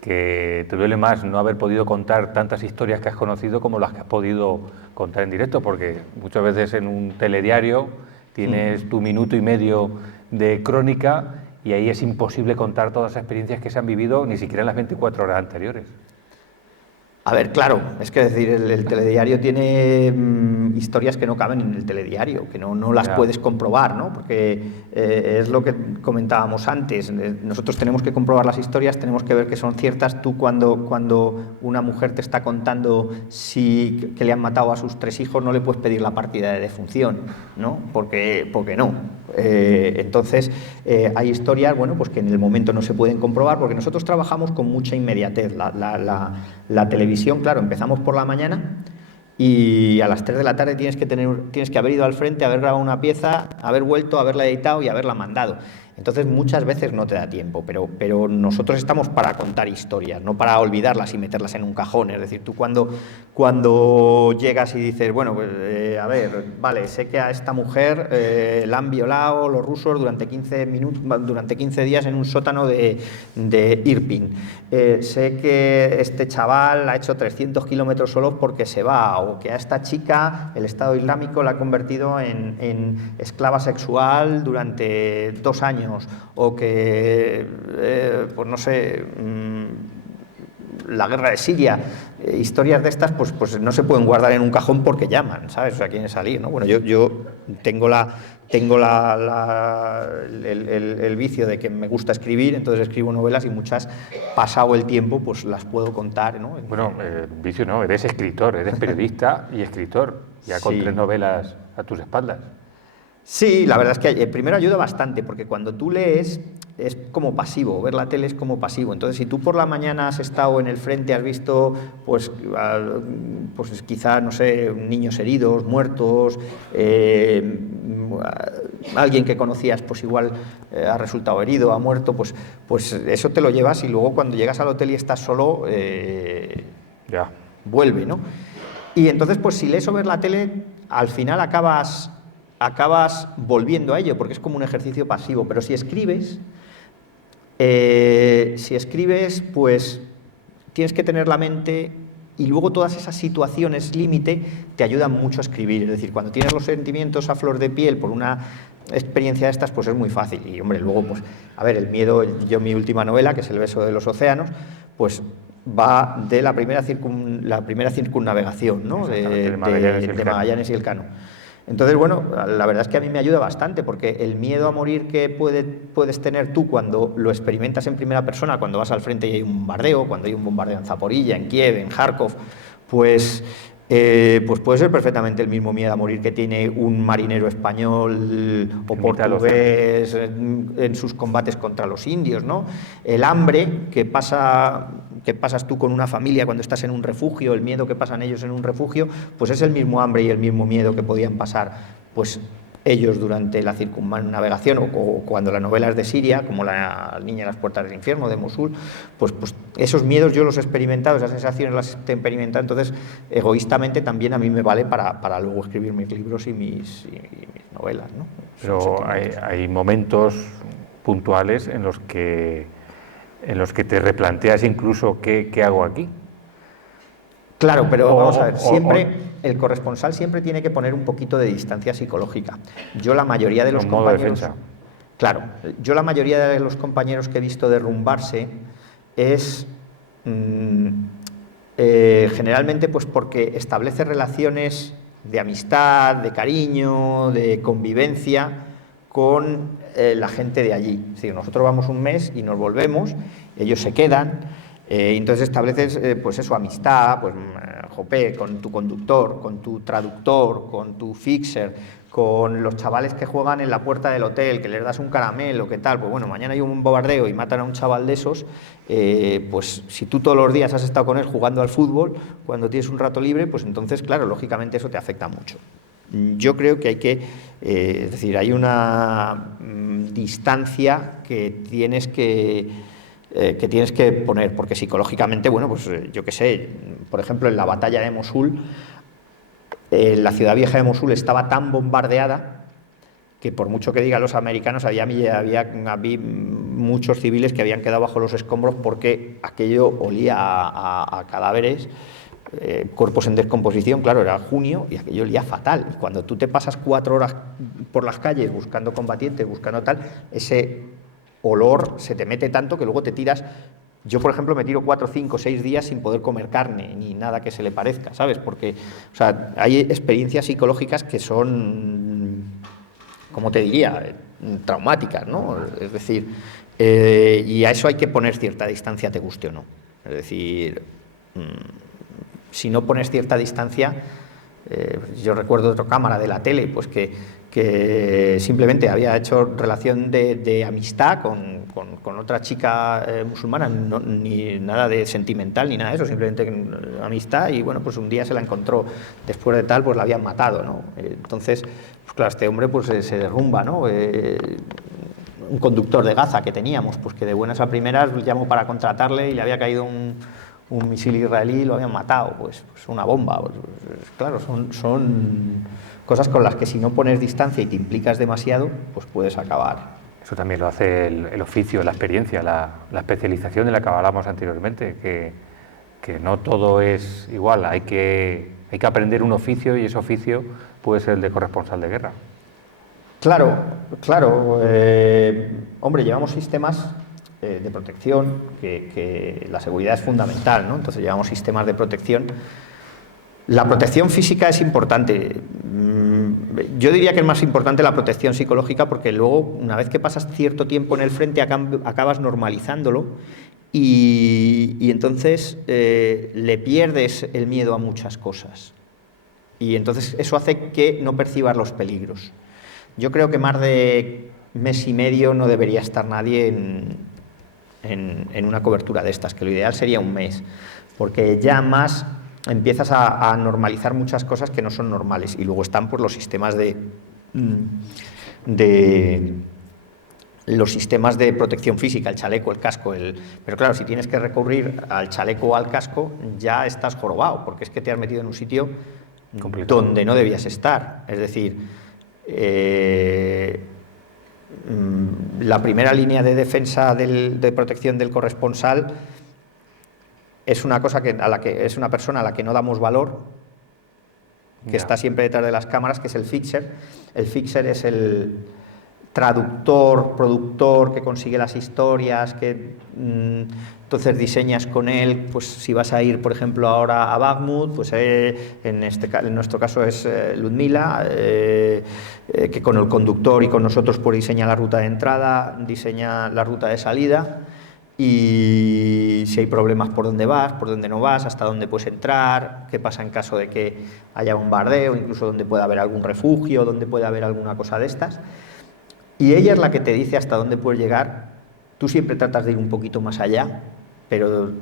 que te duele más no haber podido contar tantas historias que has conocido como las que has podido contar en directo, porque muchas veces en un telediario tienes tu minuto y medio de crónica y ahí es imposible contar todas las experiencias que se han vivido ni siquiera en las 24 horas anteriores. A ver, claro, es que decir, el telediario tiene historias que no caben en el telediario, que no las puedes comprobar, ¿no? Porque es lo que comentábamos antes, nosotros tenemos que comprobar las historias, tenemos que ver que son ciertas. Tú cuando una mujer te está contando que le han matado a sus 3 hijos, no le puedes pedir la partida de defunción, ¿no? Porque no. Entonces, hay historias, bueno, pues que en el momento no se pueden comprobar, porque nosotros trabajamos con mucha inmediatez. La televisión, claro, empezamos por la mañana y a las 3 de la tarde tienes que haber ido al frente, haber grabado una pieza, haber vuelto, haberla editado y haberla mandado. Entonces muchas veces no te da tiempo, pero nosotros estamos para contar historias, no para olvidarlas y meterlas en un cajón. Es decir, tú cuando llegas y dices, bueno, pues, a ver, vale, sé que a esta mujer la han violado los rusos durante 15 días en un sótano de Irpin. Sé que este chaval ha hecho 300 kilómetros solo porque se va, o que a esta chica el Estado Islámico la ha convertido en esclava sexual durante 2 años, o que, pues no sé, la guerra de Siria, historias de estas, pues no se pueden guardar en un cajón porque llaman, ¿sabes? O sea, quieren salir, ¿no? Bueno, yo tengo el vicio de que me gusta escribir, entonces escribo novelas y muchas, pasado el tiempo, pues las puero contar, ¿no? Bueno, vicio no, eres escritor, eres periodista y escritor, ya con 3 novelas a tus espaldas. Sí, la verdad es que primero ayuda bastante, porque cuando tú lees es como pasivo, ver la tele es como pasivo. Entonces, si tú por la mañana has estado en el frente, has visto, pues quizá, no sé, niños heridos, muertos, alguien que conocías, pues igual ha resultado herido, ha muerto, pues eso te lo llevas y luego cuando llegas al hotel y estás solo, vuelve, ¿no? Y entonces, pues si lees o ver la tele, al final acabas volviendo a ello, porque es como un ejercicio pasivo. Pero si escribes, Si escribes, pues tienes que tener la mente y luego todas esas situaciones límite te ayudan mucho a escribir. Es decir, cuando tienes los sentimientos a flor de piel por una experiencia de estas, pues es muy fácil. Y hombre, luego, pues, a ver, el miedo, yo mi última novela, que es El beso de los océanos, pues va de la primera circunnavegación, ¿no? de Magallanes y Elcano. Entonces, bueno, la verdad es que a mí me ayuda bastante, porque el miedo a morir que puedes tener tú cuando lo experimentas en primera persona, cuando vas al frente y hay un bombardeo, cuando hay un bombardeo en Zaporilla, en Kiev, en Kharkov, pues puede ser perfectamente el mismo miedo a morir que tiene un marinero español o portugués en sus combates contra los indios, ¿no? El hambre que pasas tú con una familia cuando estás en un refugio, el miedo que pasan ellos en un refugio, pues es el mismo hambre y el mismo miedo que podían pasar pues ellos durante la circunnavegación o cuando la novela es de Siria, como La niña en las puertas del infierno, de Mosul, pues esos miedos yo los he experimentado, esas sensaciones las he experimentado, entonces egoístamente también a mí me vale para luego escribir mis libros y mis novelas, ¿no? Pero hay momentos puntuales en los que te replanteas incluso qué hago aquí. Claro, pero vamos a ver, el corresponsal siempre tiene que poner un poquito de distancia psicológica. Yo la mayoría de los compañeros... Claro, yo la mayoría de los compañeros que he visto derrumbarse es generalmente pues porque establece relaciones de amistad, de cariño, de convivencia con la gente de allí. Es decir, nosotros vamos un mes y nos volvemos, ellos se quedan. Entonces estableces pues eso, amistad, pues jope, con tu conductor, con tu traductor, con tu fixer, con los chavales que juegan en la puerta del hotel, que les das un caramelo, ¿qué tal? Pues bueno, mañana hay un bombardeo y matan a un chaval de esos, pues si tú todos los días has estado con él jugando al fútbol, cuando tienes un rato libre, pues entonces, claro, lógicamente eso te afecta mucho. Yo creo que hay que, es decir, hay una distancia que tienes que poner, porque psicológicamente, bueno, pues yo qué sé, por ejemplo, en la batalla de Mosul, la ciudad vieja de Mosul estaba tan bombardeada que por mucho que digan los americanos, había muchos civiles que habían quedado bajo los escombros porque aquello olía a cadáveres, cuerpos en descomposición. Claro, era junio y aquello olía fatal. Y cuando tú te pasas 4 horas por las calles buscando combatientes, buscando tal, ese olor se te mete tanto que luego te tiras. Yo, por ejemplo, me tiro 4, 5, 6 días sin poder comer carne ni nada que se le parezca, ¿sabes? Porque, o sea, hay experiencias psicológicas que son, ¿cómo te diría?, traumáticas, ¿no? Es decir, y a eso hay que poner cierta distancia, te guste o no. Es decir, si no pones cierta distancia, yo recuerdo otra cámara de la tele, pues que simplemente había hecho relación de amistad con otra chica musulmana, ni nada de sentimental ni nada de eso, simplemente amistad, y bueno, pues un día se la encontró, después de tal, pues la habían matado, ¿no? Entonces, pues claro, este hombre pues se derrumba, ¿no? Un conductor de Gaza que teníamos, pues que de buenas a primeras llamó para contratarle y le había caído un misil israelí y lo habían matado, pues una bomba. Pues, claro, son cosas con las que si no pones distancia y te implicas demasiado, pues puedes acabar. Eso también lo hace el oficio, la experiencia, la especialización de la que hablábamos anteriormente, que no todo es igual, hay que aprender un oficio y ese oficio puede ser el de corresponsal de guerra. Claro. Hombre, llevamos sistemas de protección, que la seguridad es fundamental, ¿no? Entonces llevamos sistemas de protección. La protección física es importante. Yo diría que es más importante la protección psicológica, porque luego, una vez que pasas cierto tiempo en el frente, acabas normalizándolo y entonces le pierdes el miedo a muchas cosas. Y entonces eso hace que no percibas los peligros. Yo creo que más de mes y medio no debería estar nadie en una cobertura de estas, que lo ideal sería un mes, porque ya más empiezas a normalizar muchas cosas que no son normales. Y luego están pues los sistemas los sistemas de protección física, el chaleco, el casco, pero claro, si tienes que recurrir al chaleco o al casco, ya estás jorobado, porque es que te has metido en un sitio donde no debías estar. Es decir, la primera línea de defensa de protección del corresponsal es una cosa es una persona a la que no damos valor, que está siempre detrás de las cámaras, que es el fixer. El fixer es el traductor, productor que consigue las historias, que entonces diseñas con él. Pues si vas a ir, por ejemplo, ahora a Bakhmut, pues en nuestro caso es Ludmila, que con el conductor y con nosotros pues diseña la ruta de entrada, diseña la ruta de salida, y si hay problemas, por dónde vas, por dónde no vas, hasta dónde puedes entrar, qué pasa en caso de que haya bombardeo, incluso dónde puede haber algún refugio, dónde puede haber alguna cosa de estas. Y ella es la que te dice hasta dónde puedes llegar. Tú siempre tratas de ir un poquito más allá, pero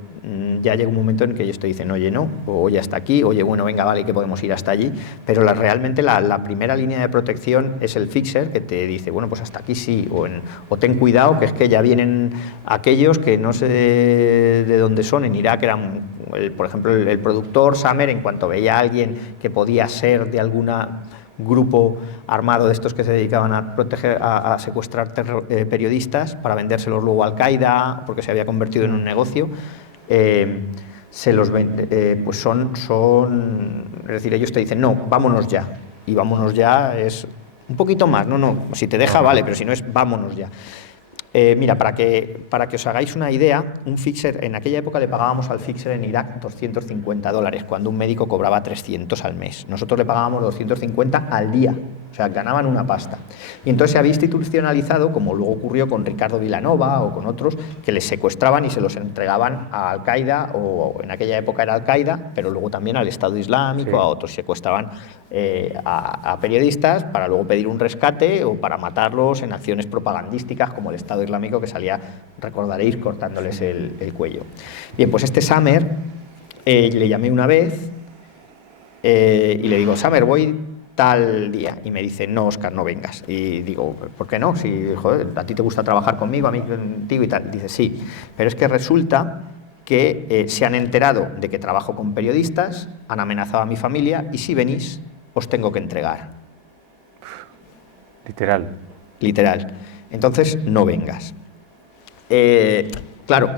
ya llega un momento en que ellos te dicen, oye, no, o oye, hasta aquí, oye, bueno, venga, vale, que podemos ir hasta allí. Pero realmente la primera línea de protección es el fixer, que te dice, bueno, pues hasta aquí sí, o ten cuidado, que es que ya vienen aquellos que no sé de dónde son. En Irak eran, por ejemplo, el productor Samer, en cuanto veía a alguien que podía ser de alguna grupo armado de estos que se dedicaban a secuestrar periodistas para vendérselos luego a Al-Qaeda, porque se había convertido en un negocio, se los vende, pues es decir, ellos te dicen, no, vámonos ya, y vámonos ya es un poquito más, no, si te deja vale, pero si no es vámonos ya. Mira, para que os hagáis una idea, un fixer, en aquella época le pagábamos al fixer en Irak $250, cuando un médico cobraba 300 al mes. Nosotros le pagábamos 250 al día, o sea, ganaban una pasta. Y entonces se había institucionalizado, como luego ocurrió con Ricardo Vilanova o con otros, que les secuestraban y se los entregaban a Al-Qaeda, o en aquella época era Al-Qaeda, pero luego también al Estado Islámico, sí, a otros. Secuestraban a periodistas para luego pedir un rescate o para matarlos en acciones propagandísticas como el Estado Islámico, que salía, recordaréis, cortándoles el cuello. Bien, pues este Samer, le llamé una vez y le digo, Samer, voy tal día, y me dice, no, Óscar, no vengas. Y digo, ¿por qué no? Si, joder, a ti te gusta trabajar conmigo, a mí contigo y tal. Dice, sí, pero es que resulta que se han enterado de que trabajo con periodistas, han amenazado a mi familia, y si venís, os tengo que entregar. Literal. Entonces, no vengas. Claro,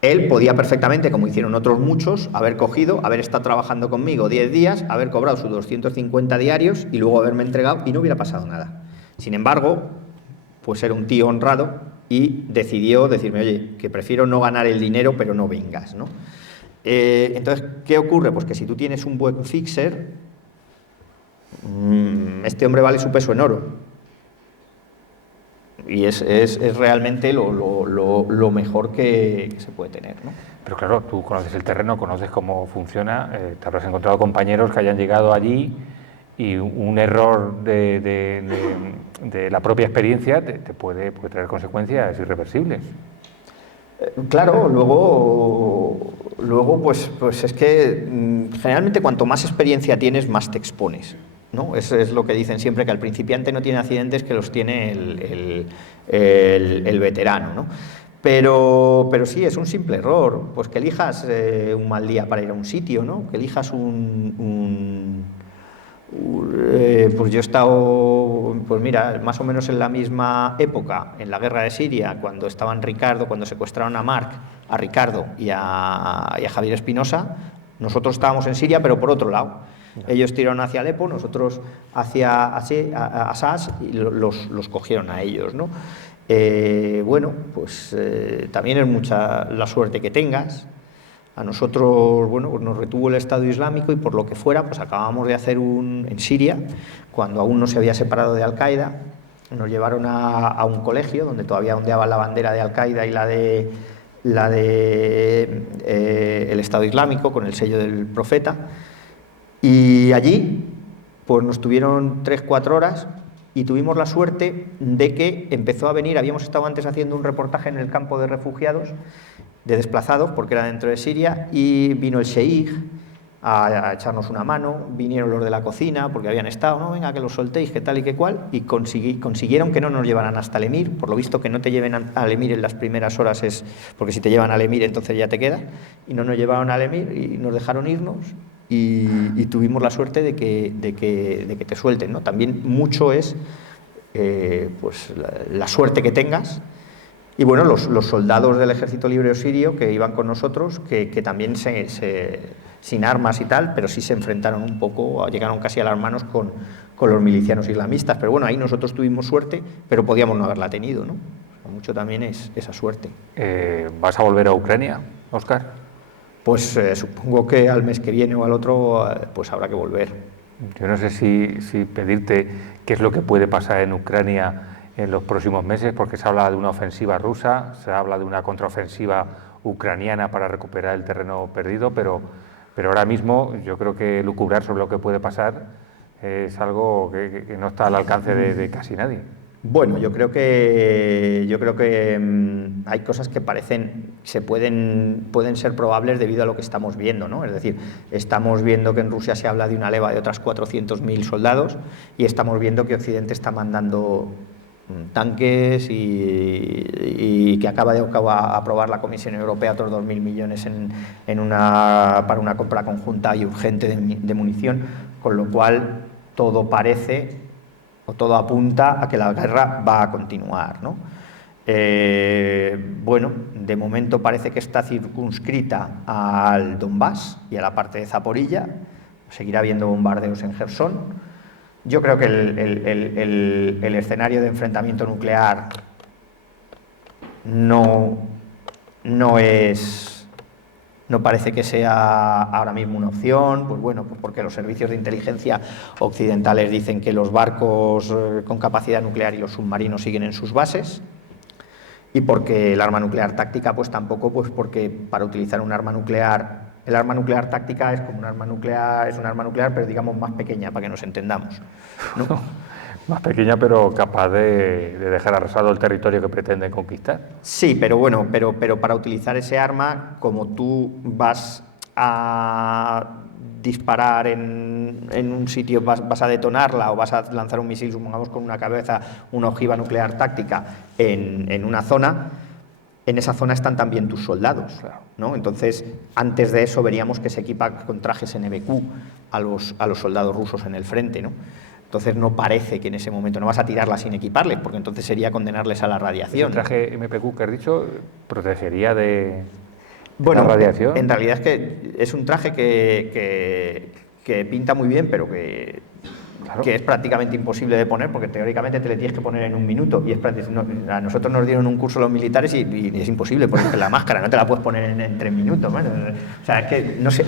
él podía perfectamente, como hicieron otros muchos, haber cogido, haber estado trabajando conmigo 10 días, haber cobrado sus 250 diarios y luego haberme entregado y no hubiera pasado nada. Sin embargo, pues era un tío honrado y decidió decirme, oye, que prefiero no ganar el dinero, pero no vengas, ¿no? Entonces, ¿qué ocurre? Pues que si tú tienes un buen fixer, este hombre vale su peso en oro. Y es realmente lo mejor que se puede tener, ¿no? Pero claro, tú conoces el terreno, conoces cómo funciona, te habrás encontrado compañeros que hayan llegado allí y un error de la propia experiencia te puede traer consecuencias irreversibles. Claro, luego pues es que generalmente cuanto más experiencia tienes, más te expones, ¿no? Eso es lo que dicen siempre, que al principiante no tiene accidentes, que los tiene el veterano, ¿no? Pero sí, es un simple error, pues que elijas un mal día para ir a un sitio, ¿no? Que elijas pues yo he estado, pues mira, más o menos en la misma época, en la guerra de Siria, cuando estaban cuando secuestraron a Marc, a Ricardo y a Javier Espinosa. Nosotros estábamos en Siria, pero por otro lado. Ellos tiraron hacia Alepo, nosotros hacia Assas, y los cogieron a ellos, ¿no? Bueno, pues también es mucha la suerte que tengas. A nosotros, bueno, pues nos retuvo el Estado Islámico y por lo que fuera, pues acabamos de hacer en Siria, cuando aún no se había separado de Al-Qaeda, nos llevaron a un colegio donde todavía ondeaba la bandera de Al-Qaeda y la de el Estado Islámico con el sello del profeta, y allí pues nos tuvieron 3-4 horas y tuvimos la suerte de que empezó a venir, habíamos estado antes haciendo un reportaje en el campo de refugiados, de desplazados, porque era dentro de Siria, y vino el sheikh a echarnos una mano, vinieron los de la cocina, porque habían estado, no, venga, que los soltéis, que tal y que cual, y consiguieron que no nos llevaran hasta el Emir. Por lo visto, que no te lleven al Emir en las primeras horas es porque si te llevan al Emir entonces ya te queda, y no nos llevaron al Emir y nos dejaron irnos, y tuvimos la suerte de que te suelten, ¿no? También mucho es pues la suerte que tengas. Y bueno, los soldados del Ejército Libre Sirio que iban con nosotros, que también sin armas y tal, pero sí se enfrentaron un poco, llegaron casi a las manos con los milicianos islamistas. Pero bueno, ahí nosotros tuvimos suerte, pero podíamos no haberla tenido, ¿no? Mucho también es esa suerte. ¿Vas a volver a Ucrania, Óscar? Pues supongo que al mes que viene o al otro, pues habrá que volver. Yo no sé si pedirte qué es lo que puede pasar en Ucrania en los próximos meses, porque se habla de una ofensiva rusa, se habla de una contraofensiva ucraniana para recuperar el terreno perdido, pero ahora mismo yo creo que lucubrar sobre lo que puede pasar es algo que no está al alcance de casi nadie. Bueno, yo creo que hay cosas que pueden ser probables debido a lo que estamos viendo, ¿no? Es decir, estamos viendo que en Rusia se habla de una leva de otras 400.000 soldados y estamos viendo que Occidente está mandando tanques y que acaba de aprobar la Comisión Europea otros 2.000 millones para una compra conjunta y urgente de munición, con lo cual todo parece o todo apunta a que la guerra va a continuar, ¿no? Bueno, de momento parece que está circunscrita al Donbass y a la parte de Zaporilla, seguirá habiendo bombardeos en Jersón. Yo creo que el escenario de enfrentamiento nuclear no parece que sea ahora mismo una opción, pues bueno, pues porque los servicios de inteligencia occidentales dicen que los barcos con capacidad nuclear y los submarinos siguen en sus bases, y porque el arma nuclear táctica pues tampoco, pues porque para utilizar un arma nuclear, el arma nuclear táctica es como un arma nuclear, pero digamos más pequeña, para que nos entendamos, ¿no? Más pequeña, pero capaz de dejar arrasado el territorio que pretenden conquistar. Sí, pero bueno, pero para utilizar ese arma, como tú vas a disparar en un sitio, vas a detonarla o vas a lanzar un misil, supongamos con una cabeza, una ojiva nuclear táctica en una zona, en esa zona están también tus soldados, ¿no? Entonces, antes de eso veríamos que se equipa con trajes NBQ a los soldados rusos en el frente, ¿no? Entonces no parece que en ese momento no vas a tirarla sin equiparles, porque entonces sería condenarles a la radiación. ¿El traje MPQ que has dicho protegería de la radiación? En realidad es que es un traje que pinta muy bien, pero que es prácticamente imposible de poner, porque teóricamente te le tienes que poner en un minuto, y a nosotros nos dieron un curso los militares y es imposible ponerte la máscara, no te la puedes poner en 3 minutos, ¿no? O sea, es que no se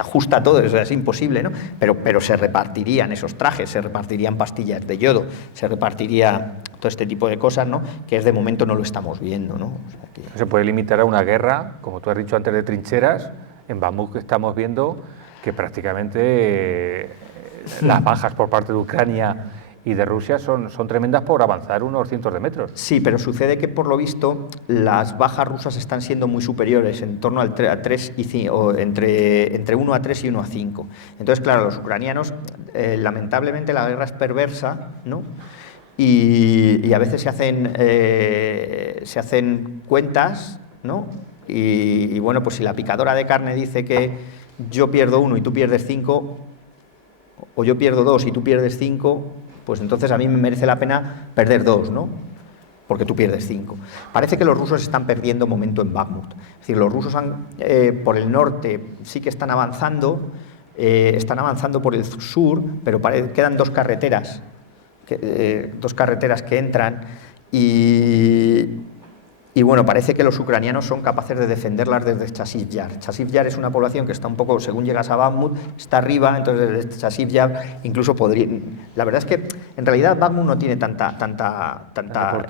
ajusta todo, o sea, es imposible, ¿no? Pero se repartirían esos trajes, se repartirían pastillas de yodo, se repartiría todo este tipo de cosas, ¿no? Que de momento no lo estamos viendo, ¿no? O sea, que... Se puede limitar a una guerra, como tú has dicho antes, de trincheras. En Bakhmut que estamos viendo que prácticamente las bajas por parte de Ucrania y de Rusia son tremendas por avanzar unos cientos de metros. Sí, pero sucede que por lo visto las bajas rusas están siendo muy superiores, en torno a 3 y 5, o entre 1 a 3 y 1 a 5. Entonces, claro, los ucranianos, lamentablemente la guerra es perversa, ¿no? Y a veces se hacen cuentas, ¿no? Y bueno, pues si la picadora de carne dice que yo pierdo 1 y tú pierdes 5, o yo pierdo 2 y tú pierdes 5, pues entonces a mí me merece la pena perder 2, ¿no? Porque tú pierdes 5. Parece que los rusos están perdiendo momento en Bakhmut. Es decir, los rusos por el norte sí que están avanzando por el sur, pero quedan 2 carreteras, que entran y bueno, parece que los ucranianos son capaces de defenderlas desde Chasiv Yar. Chasiv Yar es una población que está un poco, según llegas a Bakhmut, está arriba, entonces desde Chasiv Yar incluso podría... La verdad es que en realidad Bakhmut no tiene tanta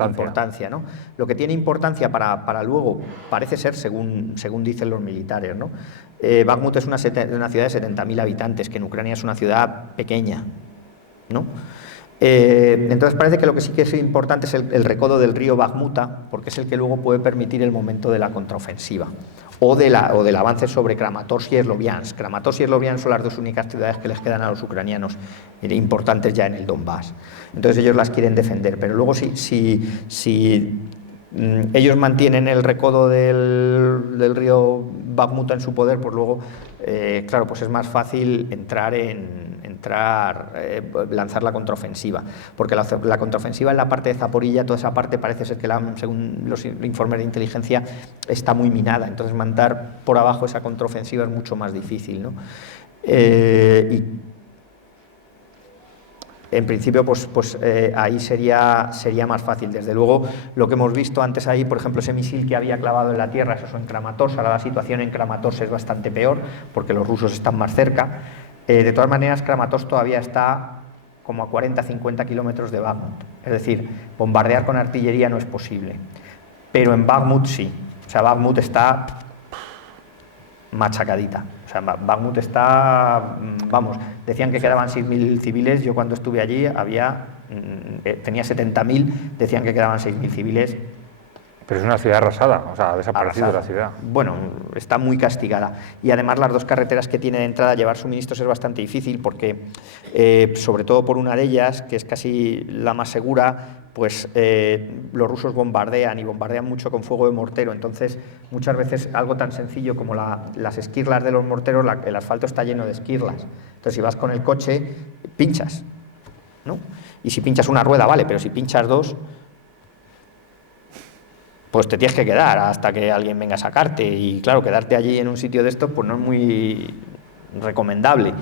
importancia, ¿no? Lo que tiene importancia para luego, parece ser, según dicen los militares, ¿no? Bakhmut es una ciudad de 70.000 habitantes, que en Ucrania es una ciudad pequeña, ¿no? Entonces parece que lo que sí que es importante es el recodo del río Bakhmuta, porque es el que luego puede permitir el momento de la contraofensiva o del avance sobre Kramatorsk y Sloviansk. Kramatorsk y Sloviansk son las 2 únicas ciudades que les quedan a los ucranianos importantes ya en el Donbass. Entonces ellos las quieren defender, pero luego si ellos mantienen el recodo del río Bakhmuta en su poder, pues luego, claro, pues es más fácil entrar en lanzar la contraofensiva, porque la contraofensiva en la parte de Zaporilla, toda esa parte parece ser que según los informes de inteligencia está muy minada, entonces mandar por abajo esa contraofensiva es mucho más difícil, ¿no? Y en principio ahí sería más fácil. Desde luego, lo que hemos visto antes ahí, por ejemplo, ese misil que había clavado en la tierra, eso en Kramatorsk. Ahora la situación en Kramatorsk es bastante peor porque los rusos están más cerca. De todas maneras, Kramatorsk todavía está como a 40-50 kilómetros de Bakhmut, es decir, bombardear con artillería no es posible, pero en Bakhmut sí. O sea, Bakhmut está machacadita. O sea, Bakhmut está, vamos, decían que quedaban 6.000 civiles, yo cuando estuve allí tenía 70.000, decían que quedaban 6.000 civiles. Pero es una ciudad arrasada, o sea, ha desaparecido la ciudad. Bueno, está muy castigada. Y además las dos carreteras que tiene de entrada, llevar suministros es bastante difícil porque, sobre todo por una de ellas, que es casi la más segura, pues los rusos bombardean y bombardean mucho con fuego de mortero. Entonces, muchas veces algo tan sencillo como las esquirlas de los morteros, el asfalto está lleno de esquirlas. Entonces, si vas con el coche, pinchas, ¿no? Y si pinchas una rueda, vale, pero si pinchas dos, pues te tienes que quedar hasta que alguien venga a sacarte. Y claro, quedarte allí en un sitio de estos pues no es muy recomendable.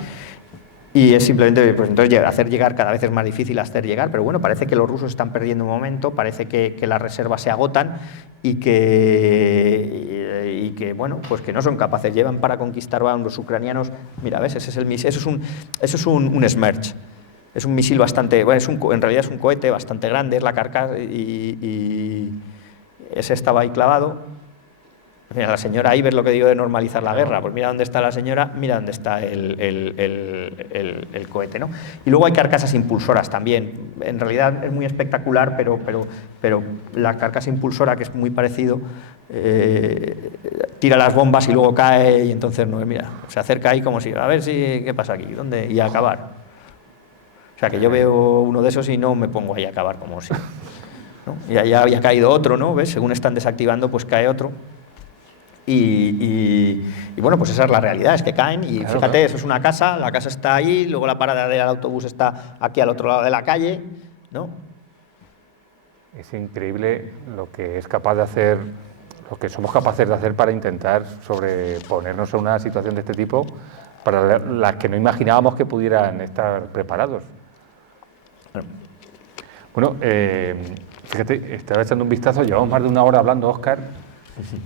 Y es simplemente, pues entonces hacer llegar, cada vez es más difícil hacer llegar, pero bueno, parece que los rusos están perdiendo un momento, parece que las reservas se agotan y que bueno, pues que no son capaces, llevan para conquistar los ucranianos. Mira, ¿ves? Ese es el misil, eso es un Smerch. Es un misil bastante, bueno, en realidad es un cohete bastante grande, es la carcasa y ese estaba ahí clavado. Mira, la señora ahí, ves lo que digo de normalizar la guerra, pues mira dónde está la señora, mira dónde está el cohete, ¿no? Y luego hay carcasas impulsoras también. En realidad es muy espectacular, pero la carcasa impulsora, que es muy parecido, tira las bombas y luego cae, y entonces no, mira, se acerca ahí como si, a ver si qué pasa aquí, ¿dónde? Y a acabar. O sea, que yo veo uno de esos y no me pongo ahí a acabar como si, ¿no? Y ahí había caído otro, ¿no? ¿Ves? Según están desactivando, pues cae otro. Y bueno, pues esa es la realidad, es que caen y claro, fíjate, eso es una casa, la casa está ahí, luego la parada del autobús está aquí al otro lado de la calle, ¿no? Es increíble lo que es capaz de hacer, lo que somos capaces de hacer para intentar sobreponernos a una situación de este tipo, para las que no imaginábamos que pudieran estar preparados. Bueno, fíjate, estaba echando un vistazo, llevamos más de una hora hablando, Óscar,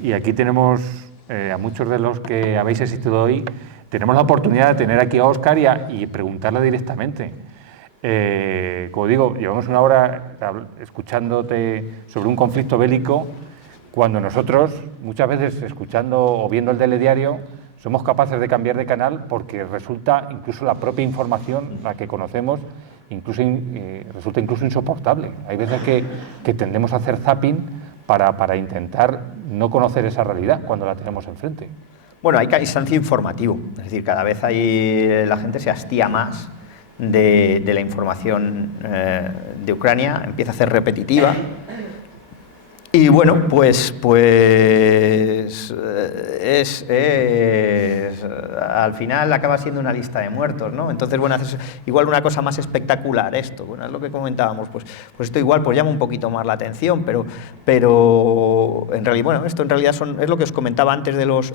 y aquí tenemos a muchos de los que habéis asistido hoy, tenemos la oportunidad de tener aquí a Óscar y preguntarle directamente. Como digo, llevamos una hora escuchándote sobre un conflicto bélico, cuando nosotros, muchas veces escuchando o viendo el telediario, somos capaces de cambiar de canal porque resulta incluso la propia información, la que conocemos, resulta incluso insoportable. Hay veces que tendemos a hacer zapping para intentar no conocer esa realidad cuando la tenemos enfrente. Bueno, hay cansancio informativo, es decir, cada vez la gente se hastía más de la información de Ucrania, empieza a ser repetitiva. Y bueno, pues al final acaba siendo una lista de muertos, ¿no? Entonces, bueno, haces igual una cosa más espectacular esto, bueno, es lo que comentábamos, pues esto igual pues llama un poquito más la atención, pero en realidad, bueno, esto en realidad es lo que os comentaba antes de los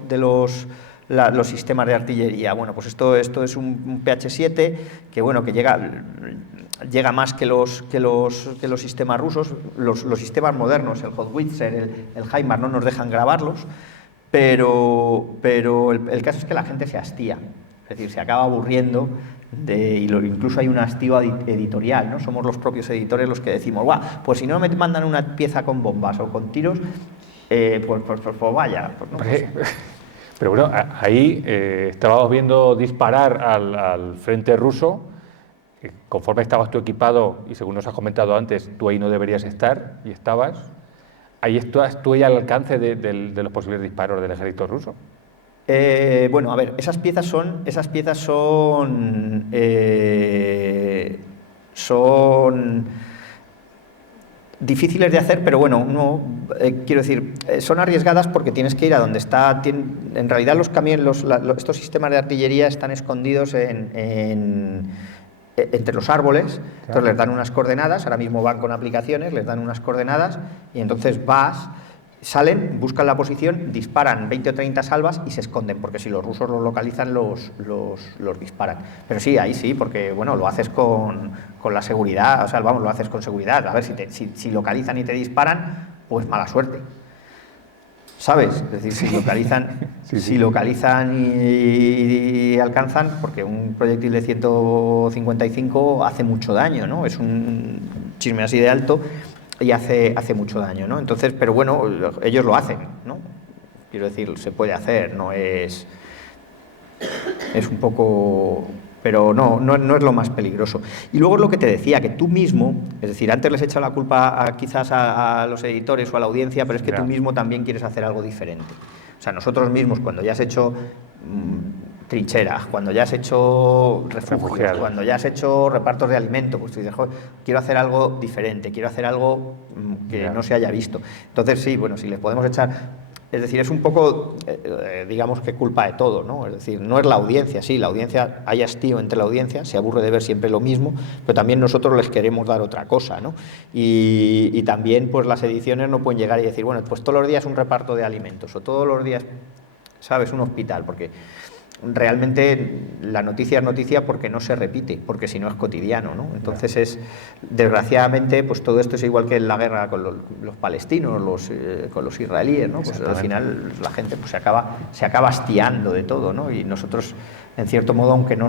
sistemas de artillería. Bueno, pues esto es un PH-7 que, bueno, que llega más que los sistemas rusos. Los sistemas modernos, el Howitzer, el HIMARS, no nos dejan grabarlos, pero el caso es que la gente se hastía, es decir, se acaba aburriendo incluso hay un hastío editorial, ¿no? Somos los propios editores los que decimos, guau, pues si no me mandan una pieza con bombas o con tiros, pues vaya. Pues no, pero bueno, ahí estábamos viendo disparar al frente ruso. Conforme estabas tú equipado, y según nos has comentado antes, tú ahí no deberías estar, y estabas. ¿Ahí estás tú al alcance de los posibles disparos del ejército ruso? Bueno, a ver, esas piezas son difíciles de hacer, pero bueno, quiero decir, son arriesgadas porque tienes que ir a donde está. En realidad los camiones, estos sistemas de artillería están escondidos entre los árboles, entonces les dan unas coordenadas, ahora mismo van con aplicaciones, les dan unas coordenadas y entonces salen, buscan la posición, disparan 20 o 30 salvas y se esconden, porque si los rusos los localizan, los disparan. Pero sí, ahí sí, porque bueno, lo haces con la seguridad, o sea, vamos, lo haces con seguridad. A ver, si localizan y te disparan, pues mala suerte, ¿sabes? Es decir, si localizan, si localizan y alcanzan, porque un proyectil de 155 hace mucho daño, ¿no? Es un chisme así de alto y hace mucho daño, ¿no? Entonces, pero bueno, ellos lo hacen, ¿no? Quiero decir, se puede hacer, no es un poco, pero no es lo más peligroso. Y luego es lo que te decía, que tú mismo, es decir, antes les he echado la culpa quizás a los editores o a la audiencia, pero es que tú mismo también quieres hacer algo diferente. O sea, nosotros mismos, cuando ya has hecho trincheras, cuando ya has hecho refugios, cuando ya has hecho repartos de alimentos, pues tú dices, joder, quiero hacer algo diferente, quiero hacer algo que no se haya visto. Entonces sí, bueno, si les podemos echar... Es decir, es un poco, digamos que culpa de todo, ¿no? Es decir, no es la audiencia, sí, la audiencia, hay hastío entre la audiencia, se aburre de ver siempre lo mismo, pero también nosotros les queremos dar otra cosa, ¿no? Y también, pues las ediciones no pueden llegar y decir, bueno, pues todos los días un reparto de alimentos, o todos los días, ¿sabes?, un hospital, porque realmente la noticia es noticia porque no se repite, porque si no es cotidiano, ¿no? Entonces desgraciadamente, pues todo esto es igual que en la guerra con los palestinos, con los israelíes, ¿no? Pues al final la gente pues se acaba hastiando de todo, ¿no? Y nosotros, en cierto modo, aunque no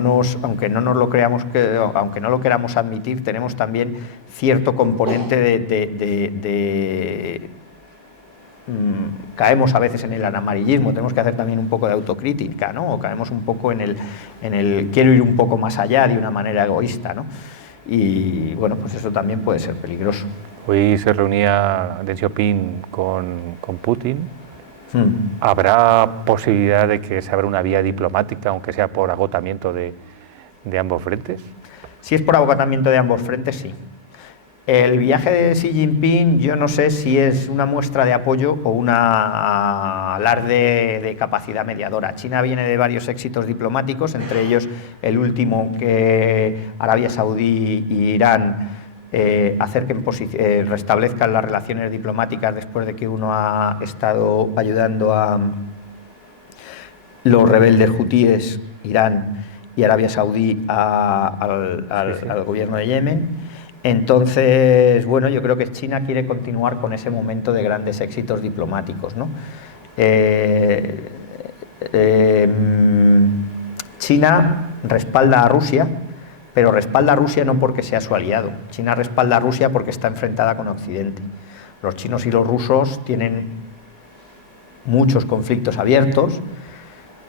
lo creamos, aunque no lo queramos admitir, tenemos también cierto componente caemos a veces en el amarillismo, tenemos que hacer también un poco de autocrítica, ¿no? O caemos un poco en el quiero ir un poco más allá de una manera egoísta, ¿no? Y bueno, pues eso también puede ser peligroso. Hoy se reunía Deng Xiaoping con Putin. ¿Habrá posibilidad de que se abra una vía diplomática, aunque sea por agotamiento de ambos frentes? Si es por agotamiento de ambos frentes, sí. El viaje de Xi Jinping, yo no sé si es una muestra de apoyo o una alarde de capacidad mediadora. China viene de varios éxitos diplomáticos, entre ellos el último, que Arabia Saudí y Irán restablezcan las relaciones diplomáticas después de que uno ha estado ayudando a los rebeldes hutíes, Irán y Arabia Saudí, al gobierno de Yemen. Entonces, bueno, yo creo que China quiere continuar con ese momento de grandes éxitos diplomáticos, ¿no? China respalda a Rusia, pero respalda a Rusia no porque sea su aliado. China respalda a Rusia porque está enfrentada con Occidente. Los chinos y los rusos tienen muchos conflictos abiertos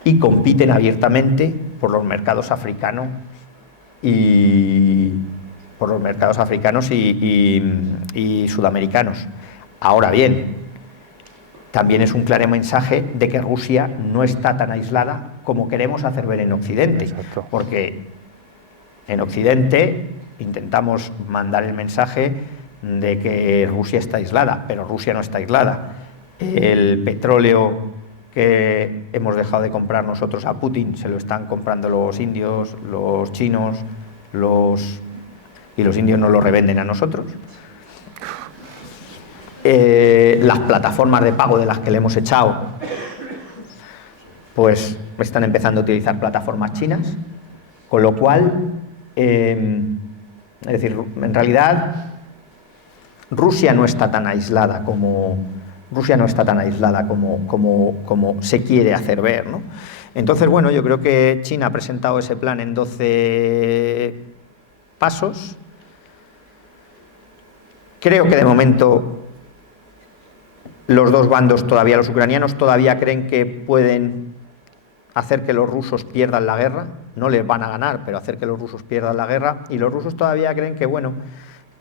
y compiten abiertamente por los mercados africanos y sudamericanos. Ahora bien, también es un claro mensaje de que Rusia no está tan aislada como queremos hacer ver en Occidente. Exacto. Porque en Occidente intentamos mandar el mensaje de que Rusia está aislada, pero Rusia no está aislada. El petróleo que hemos dejado de comprar nosotros a Putin se lo están comprando los indios, los chinos, y los indios nos lo revenden a nosotros. Las plataformas de pago de las que le hemos echado, pues están empezando a utilizar plataformas chinas, con lo cual, es decir, en realidad Rusia no está tan aislada como se quiere hacer ver, ¿no? Entonces, bueno, yo creo que China ha presentado ese plan en 12 pasos. Creo que de momento los dos bandos todavía, los ucranianos todavía creen que pueden hacer que los rusos pierdan la guerra, no les van a ganar, pero hacer que los rusos pierdan la guerra, y los rusos todavía creen que, bueno,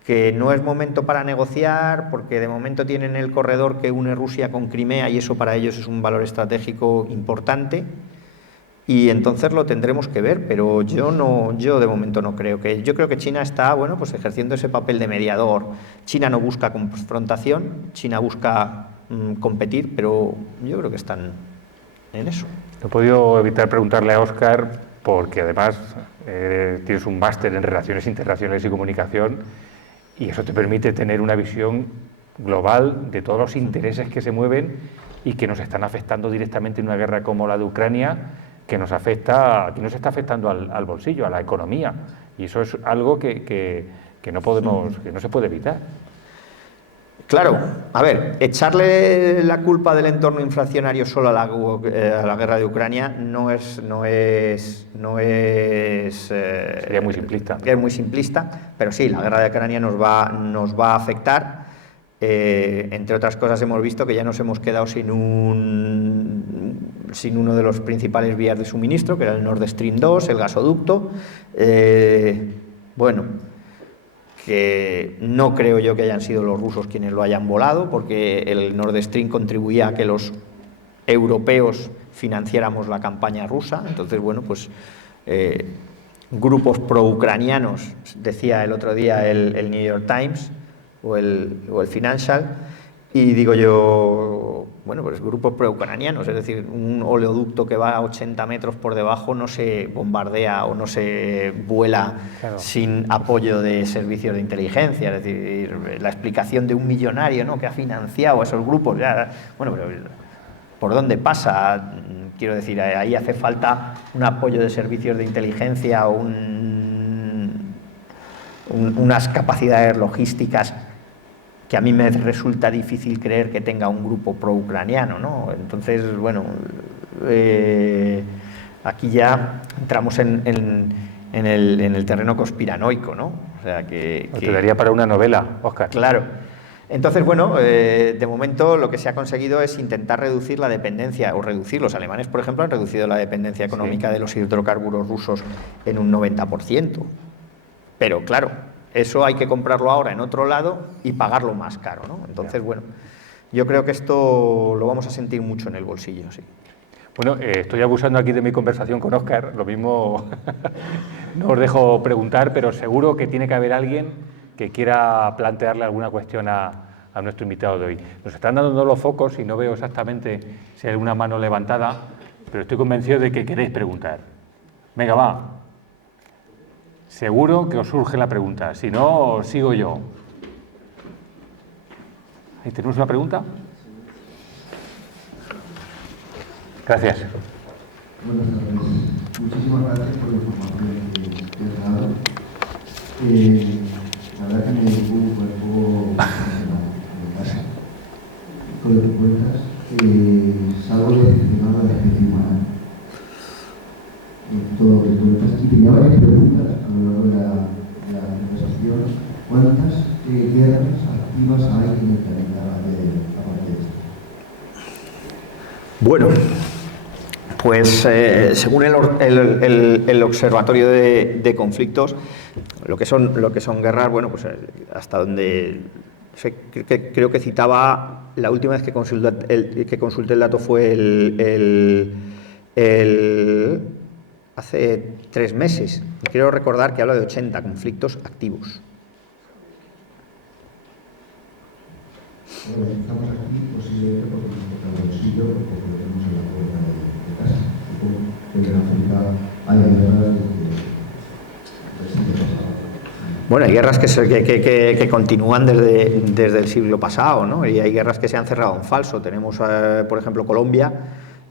que no es momento para negociar, porque de momento tienen el corredor que une Rusia con Crimea y eso para ellos es un valor estratégico importante, y entonces lo tendremos que ver, pero yo de momento no creo que... Yo creo que China está, bueno, pues ejerciendo ese papel de mediador. China no busca confrontación, China busca competir, pero yo creo que están en eso. No he podido evitar preguntarle a Óscar, porque además tienes un máster en Relaciones Internacionales y Comunicación, y eso te permite tener una visión global de todos los intereses que se mueven y que nos están afectando directamente en una guerra como la de Ucrania, que nos está afectando al bolsillo, a la economía, y eso es algo que no se puede evitar. Claro, a ver, echarle la culpa del entorno inflacionario solo a la guerra de Ucrania sería muy simplista. Es muy simplista, pero sí, la guerra de Ucrania nos va a afectar. Entre otras cosas, hemos visto que ya nos hemos quedado sin uno de los principales vías de suministro, que era el Nord Stream 2, el gasoducto. Bueno, que no creo yo que hayan sido los rusos quienes lo hayan volado, porque el Nord Stream contribuía a que los europeos financiáramos la campaña rusa. Entonces, bueno, pues grupos pro-ucranianos, decía el otro día el New York Times o el Financial, y digo yo, bueno, pues grupos pro-ucranianos, es decir, un oleoducto que va a 80 metros por debajo no se bombardea o no se vuela, claro, sin apoyo de servicios de inteligencia. Es decir, la explicación de un millonario, ¿no?, que ha financiado a esos grupos, ya, bueno, pero ¿por dónde pasa? Quiero decir, ahí hace falta un apoyo de servicios de inteligencia o unas capacidades logísticas que a mí me resulta difícil creer que tenga un grupo pro-ucraniano, ¿no? Entonces, bueno, aquí ya entramos en el terreno conspiranoico, ¿no? O sea, que te daría para una novela, Óscar. Claro. Entonces, bueno, de momento lo que se ha conseguido es intentar reducir la dependencia, o reducir. Los alemanes, por ejemplo, han reducido la dependencia económica, sí, de los hidrocarburos rusos en un 90%. Pero, claro, eso hay que comprarlo ahora en otro lado y pagarlo más caro, ¿no? Entonces, bueno, yo creo que esto lo vamos a sentir mucho en el bolsillo, sí. Bueno, estoy abusando aquí de mi conversación con Óscar, lo mismo no os dejo preguntar, pero seguro que tiene que haber alguien que quiera plantearle alguna cuestión a nuestro invitado de hoy. Nos están dando los focos y no veo exactamente si hay alguna mano levantada, pero estoy convencido de que queréis preguntar. Venga, va. Seguro que os surge la pregunta, si no, sigo yo. ¿Ahí tenemos una pregunta? Gracias. Buenas tardes. Muchísimas gracias por la información que has dado. La verdad que me dio un cuerpo de casa. Con lo que cuentas, salgo decepcionado de la especie humana. Todo lo que cuentas. Y tenía varias preguntas a lo largo de la conversación. ¿Cuántas guerras activas hay en el planeta aparte de esto? Bueno, pues según el Observatorio de Conflictos, lo que son guerras, bueno, pues hasta donde creo que citaba, la última vez que consulté el dato fue hace 3 meses. Y quiero recordar que habla de 80 conflictos activos. Bueno, estamos aquí posiblemente porque nos toca el bolsillo, porque lo tenemos en la puerta de casa. Supongo que en África hay guerras del siglo pasado. Bueno, hay guerras que continúan desde el siglo pasado, ¿no? Y hay guerras que se han cerrado en falso. Tenemos, por ejemplo, Colombia,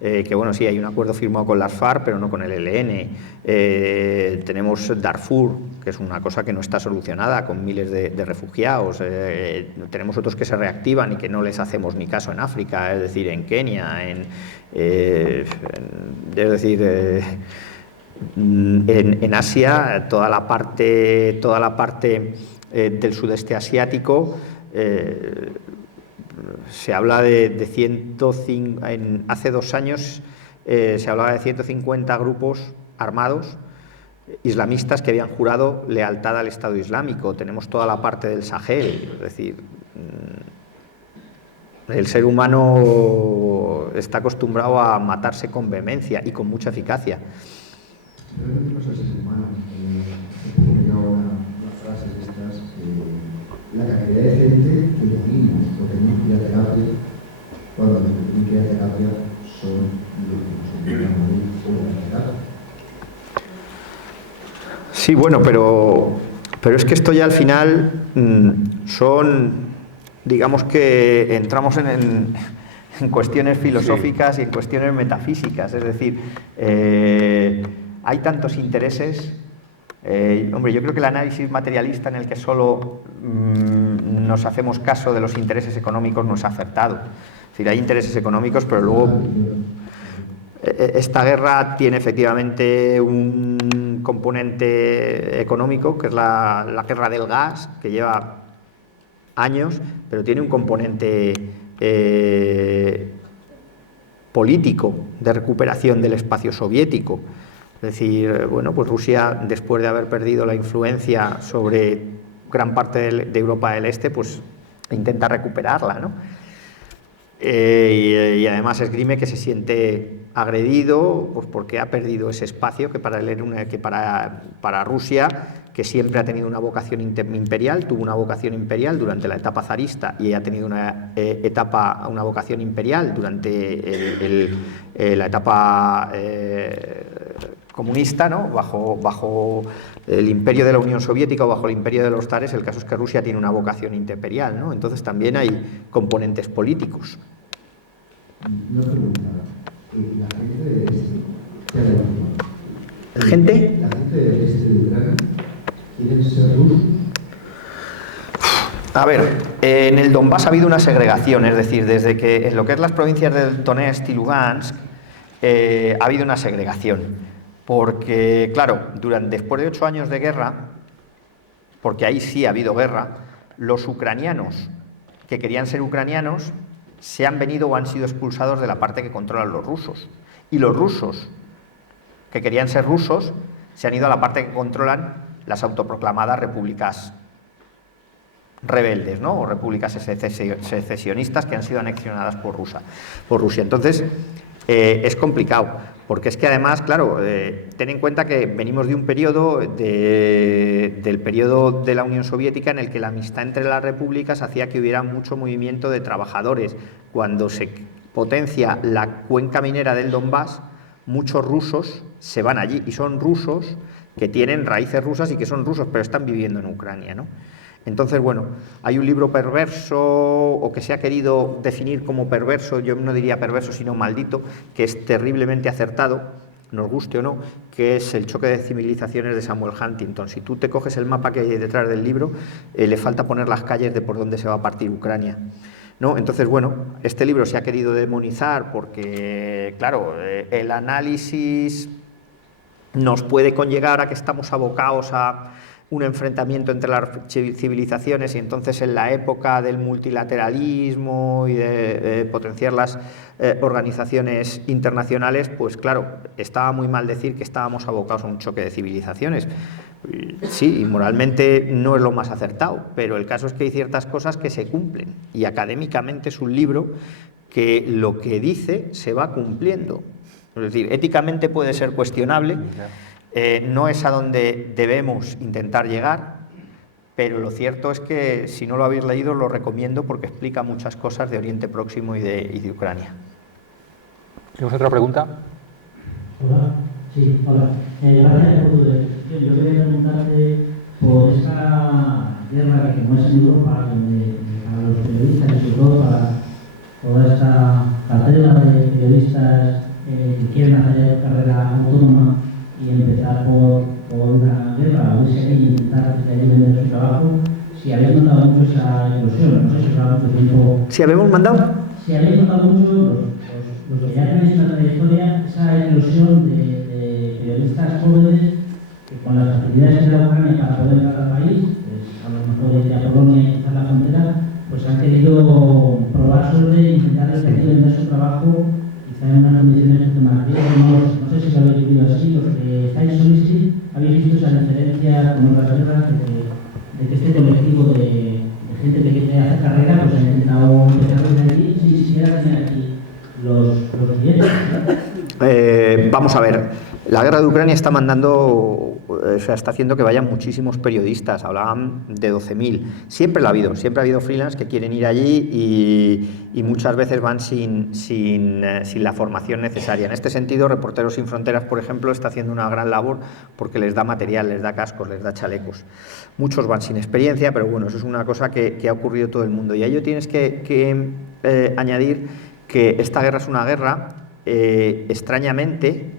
que bueno, sí, hay un acuerdo firmado con las FARC, pero no con el ELN. Tenemos Darfur, que es una cosa que no está solucionada, con miles de refugiados. Tenemos otros que se reactivan y que no les hacemos ni caso en África, es decir, en Kenia, en Asia, toda la parte del sudeste asiático. Se habla de 105, hace 2 años se hablaba de 150 grupos armados islamistas que habían jurado lealtad al Estado Islámico. Tenemos toda la parte del Sahel, es decir, El ser humano está acostumbrado a matarse con vehemencia y con mucha eficacia. Pero no digo ser humano. He publicado una frase de estas, la cantidad de gente que decimos lo que no quiere terapia, cuando lo que no quiere terapia son los que nos obligan a morir o a terapia. Sí, bueno, pero es que esto ya al final son, digamos que entramos en cuestiones filosóficas y en cuestiones metafísicas, es decir, hay tantos intereses. Hombre, yo creo que el análisis materialista en el que solo nos hacemos caso de los intereses económicos no es acertado. Es decir, hay intereses económicos, pero luego esta guerra tiene efectivamente un componente económico, que es la guerra del gas, que lleva años, pero tiene un componente político de recuperación del espacio soviético. Es decir, bueno, pues Rusia, después de haber perdido la influencia sobre gran parte de Europa del Este, pues intenta recuperarla, ¿no? Y además esgrime que se siente agredido, pues porque ha perdido ese espacio que para Rusia, que siempre ha tenido una vocación imperial, tuvo una vocación imperial durante la etapa zarista y ha tenido una vocación imperial durante la etapa comunista, ¿no? Bajo el imperio de la Unión Soviética o bajo el imperio de los zares. El caso es que Rusia tiene una vocación imperial, ¿no? Entonces también hay componentes políticos. Una pregunta. La gente del este, ¿qué hay? ¿La gente? La gente del este de Ucrania quieren ser rusos. A ver, en el Donbass ha habido una segregación, es decir, desde que en lo que es las provincias del Donetsk y Lugansk ha habido una segregación. Porque, claro, después de 8 años de guerra, porque ahí sí ha habido guerra, los ucranianos que querían ser ucranianos se han venido o han sido expulsados de la parte que controlan los rusos. Y los rusos que querían ser rusos se han ido a la parte que controlan las autoproclamadas repúblicas rebeldes, ¿no? O repúblicas secesionistas que han sido anexionadas por Rusia. Entonces, es complicado, porque es que además, claro, ten en cuenta que venimos de un periodo, del periodo de la Unión Soviética, en el que la amistad entre las repúblicas hacía que hubiera mucho movimiento de trabajadores. Cuando se potencia la cuenca minera del Donbass, muchos rusos se van allí, y son rusos que tienen raíces rusas y que son rusos, pero están viviendo en Ucrania, ¿no? Entonces, bueno, hay un libro perverso, o que se ha querido definir como perverso, yo no diría perverso, sino maldito, que es terriblemente acertado, nos guste o no, que es El choque de civilizaciones de Samuel Huntington. Si tú te coges el mapa que hay detrás del libro, le falta poner las calles de por dónde se va a partir Ucrania, ¿no? Entonces, bueno, este libro se ha querido demonizar porque, claro, el análisis nos puede conllevar a que estamos abocados a un enfrentamiento entre las civilizaciones, y entonces en la época del multilateralismo y de potenciar las organizaciones internacionales, pues claro, estaba muy mal decir que estábamos abocados a un choque de civilizaciones. Sí, y moralmente no es lo más acertado, pero el caso es que hay ciertas cosas que se cumplen, y académicamente es un libro que lo que dice se va cumpliendo. Es decir, éticamente puede ser cuestionable, no es a donde debemos intentar llegar, pero lo cierto es que si no lo habéis leído lo recomiendo, porque explica muchas cosas de Oriente Próximo y de Ucrania. ¿Tienes otra pregunta? Hola, sí, hola. Gracias por tu exposición. Yo quería preguntarte por esa guerra que, como es en Europa, donde para los periodistas y sobre todo para toda esta cartera de periodistas que quieren hacer carrera autónoma y empezar por una guerra, o ese intentar que te ayuden en su trabajo, si habéis notado mucho esa ilusión, no sé si os ha mucho tiempo. ¿Si habemos mandado? Si habéis notado mucho, los que ya tenéis una trayectoria, esa ilusión de periodistas jóvenes que con las facilidades que da Ucrania para poder entrar al país, pues a lo mejor desde a Polonia y cruzar la frontera, pues han querido probar suerte e intentar que vender su trabajo quizá en unas condiciones más riesgos. No sé si lo habéis vivido así, los que estáis solicit, habéis visto esa diferencia con otras guerras de que este colectivo de gente que quiere hacer carrera pues ha intentado empezar desde aquí, quisiera tener aquí los clientes. Vamos a ver, la guerra de Ucrania está mandando, está haciendo que vayan muchísimos periodistas, hablaban de 12.000. Siempre ha habido freelance que quieren ir allí y muchas veces van sin la formación necesaria. En este sentido, Reporteros Sin Fronteras, por ejemplo, está haciendo una gran labor porque les da material, les da cascos, les da chalecos. Muchos van sin experiencia, pero bueno, eso es una cosa que ha ocurrido todo el mundo. Y a ello tienes que añadir que esta guerra es una guerra, extrañamente,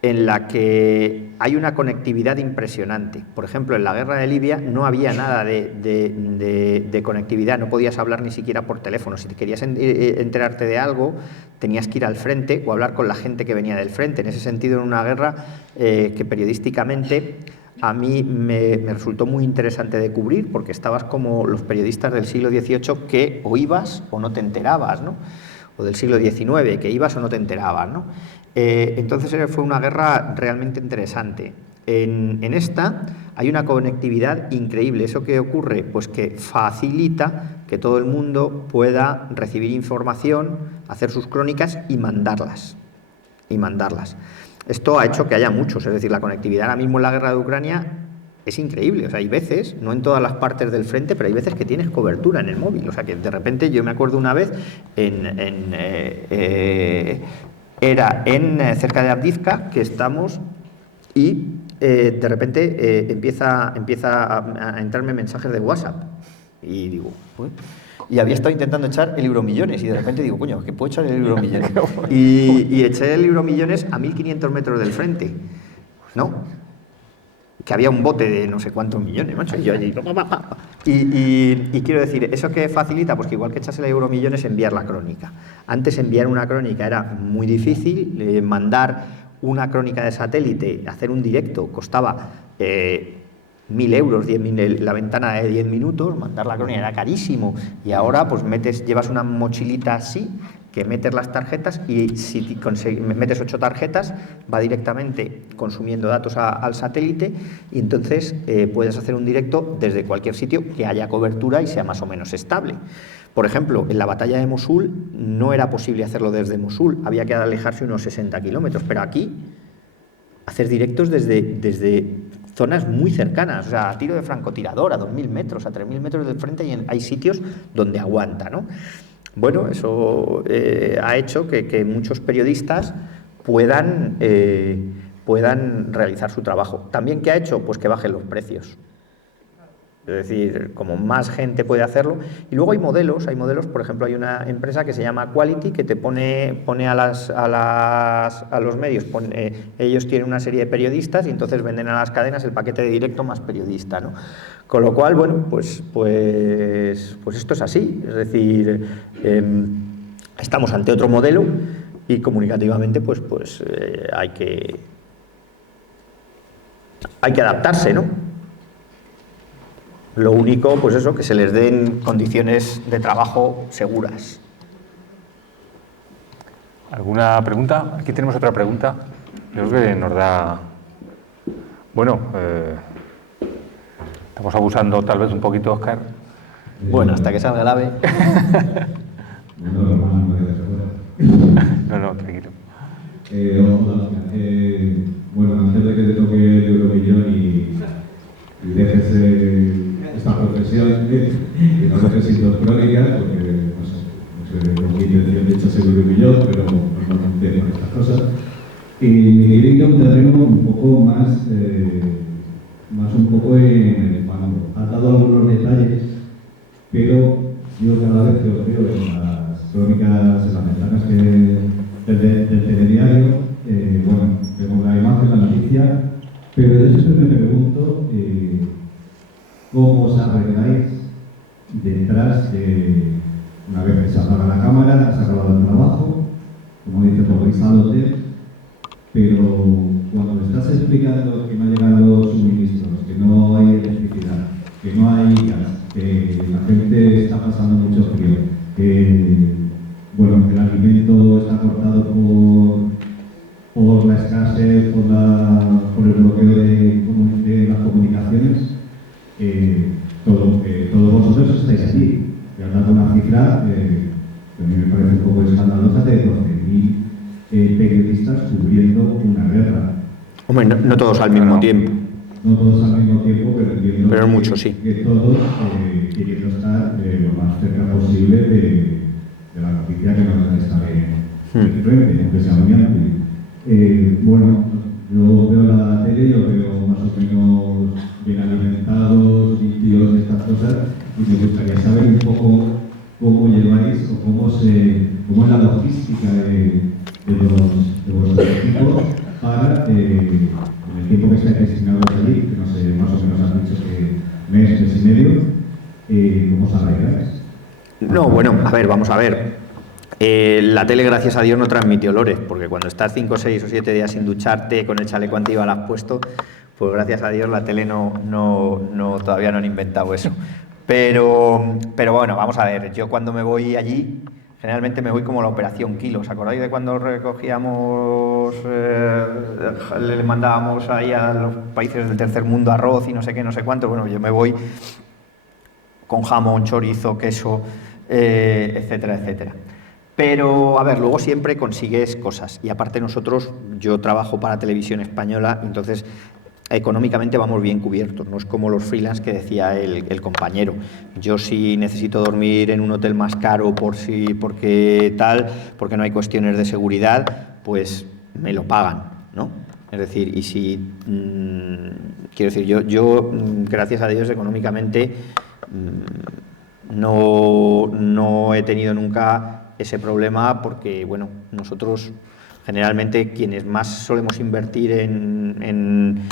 en la que hay una conectividad impresionante. Por ejemplo, en la guerra de Libia no había nada de conectividad, no podías hablar ni siquiera por teléfono. Si te querías enterarte de algo, tenías que ir al frente o hablar con la gente que venía del frente. En ese sentido, en una guerra que periodísticamente a mí me resultó muy interesante de cubrir, porque estabas como los periodistas del siglo XVIII que o ibas o no te enterabas, ¿no? O del siglo XIX, que ibas o no te enterabas, ¿no? Entonces fue una guerra realmente interesante. En esta hay una conectividad increíble. ¿Eso qué ocurre? Pues que facilita que todo el mundo pueda recibir información, hacer sus crónicas y mandarlas. Esto ha hecho que haya muchos, es decir, la conectividad ahora mismo en la guerra de Ucrania es increíble. O sea, hay veces, no en todas las partes del frente, pero hay veces que tienes cobertura en el móvil. O sea, que de repente, yo me acuerdo una vez era cerca de Avdiivka, que estamos, y de repente empieza a entrarme mensajes de WhatsApp. Y digo, pues, y había estado intentando echar el Euromillones, y de repente digo, coño, que puedo echar el Euromillones. Y eché el Euromillones a 1.500 metros del frente, ¿no? Que había un bote de no sé cuántos millones, macho, y yo allí, y quiero decir, ¿eso qué facilita? Pues que igual que echas el Euromillones, enviar la crónica. Antes enviar una crónica era muy difícil, mandar una crónica de satélite, hacer un directo, costaba 1.000 euros, la ventana de 10 minutos, mandar la crónica era carísimo, y ahora pues llevas una mochilita así, que metes las tarjetas, y si metes 8 tarjetas, va directamente consumiendo datos al satélite, y entonces puedes hacer un directo desde cualquier sitio que haya cobertura y sea más o menos estable. Por ejemplo, en la batalla de Mosul no era posible hacerlo desde Mosul, había que alejarse unos 60 kilómetros, pero aquí hacer directos desde zonas muy cercanas, o sea, a tiro de francotirador, a 2.000 metros, a 3.000 metros del frente, y hay sitios donde aguanta, ¿no? Bueno, eso ha hecho que muchos periodistas puedan realizar su trabajo. ¿También qué ha hecho? Pues que bajen los precios. Es decir, como más gente puede hacerlo. Y luego hay modelos, por ejemplo, hay una empresa que se llama Quality, que te pone a los medios, ellos tienen una serie de periodistas y entonces venden a las cadenas el paquete de directo más periodista, ¿no? Con lo cual, bueno, pues esto es así. Es decir, estamos ante otro modelo y comunicativamente pues hay que adaptarse, ¿no? Lo único, pues eso, que se les den condiciones de trabajo seguras. ¿Alguna pregunta? Aquí tenemos otra pregunta. Yo creo que nos da... Bueno, estamos abusando tal vez un poquito, Óscar. Bueno, hasta que salga el ave. No, tranquilo. Bueno, antes de que te toque el Euromillón y dejes esta profesión, que no necesito crónicas, porque no sé, los vídeos de hecho seguro un millón, pero normalmente con estas cosas. Y me quería un terreno un poco más un poco en el fango. Has dado algunos detalles, pero yo cada vez que os veo en las crónicas, en las ventanas del telediario, bueno, vemos la imagen, la noticia, pero de eso me pregunto cómo os arregláis detrás de, una vez que se apaga la cámara, se ha acabado el trabajo, como dice, volvéis al hotel, pero cuando me estás explicando que no llegan los suministros, que no hay electricidad, que no hay gas, que la gente está pasando mucho frío, que bueno, el alimento está cortado por la escasez, por el bloqueo de las comunicaciones, todos vosotros estáis allí. Y has dado una cifra que a mí me parece escandalosa de 12.000 periodistas cubriendo una guerra. Hombre, no todos al mismo tiempo. No todos al mismo tiempo, pero entiendo Pero muchos, sí. que todos queriendo estar lo más cerca posible de la noticia que nos está enfrente, aunque sea muy amplio. Bueno, yo veo la tele, yo veo más o menos bien alimentados, limpios, estas cosas, y me gustaría saber un poco cómo lleváis o cómo es la logística de vuestros equipos para en el tiempo que estáis destinados allí, que no sé, más o menos han dicho que mes y medio, ¿cómo os arregláis? No, bueno, a ver, vamos a ver. La tele, gracias a Dios, no transmite olores, porque cuando estás 5, 6 o 7 días sin ducharte, con el chaleco antibalas puesto, pues gracias a Dios la tele todavía no han inventado eso. Pero bueno, vamos a ver, yo cuando me voy allí, generalmente me voy como la operación Kilo. ¿Os acordáis de cuando recogíamos, le mandábamos ahí a los países del tercer mundo arroz y no sé qué, no sé cuánto? Bueno, yo me voy con jamón, chorizo, queso, etcétera, etcétera. Pero, a ver, luego siempre consigues cosas. Y aparte yo trabajo para Televisión Española, entonces económicamente vamos bien cubiertos. No es como los freelance que decía el compañero. Yo si necesito dormir en un hotel más caro porque no hay cuestiones de seguridad, pues me lo pagan, ¿no? Es decir, y si... quiero decir, yo gracias a Dios, económicamente no he tenido nunca ese problema, porque bueno, nosotros generalmente quienes más solemos invertir en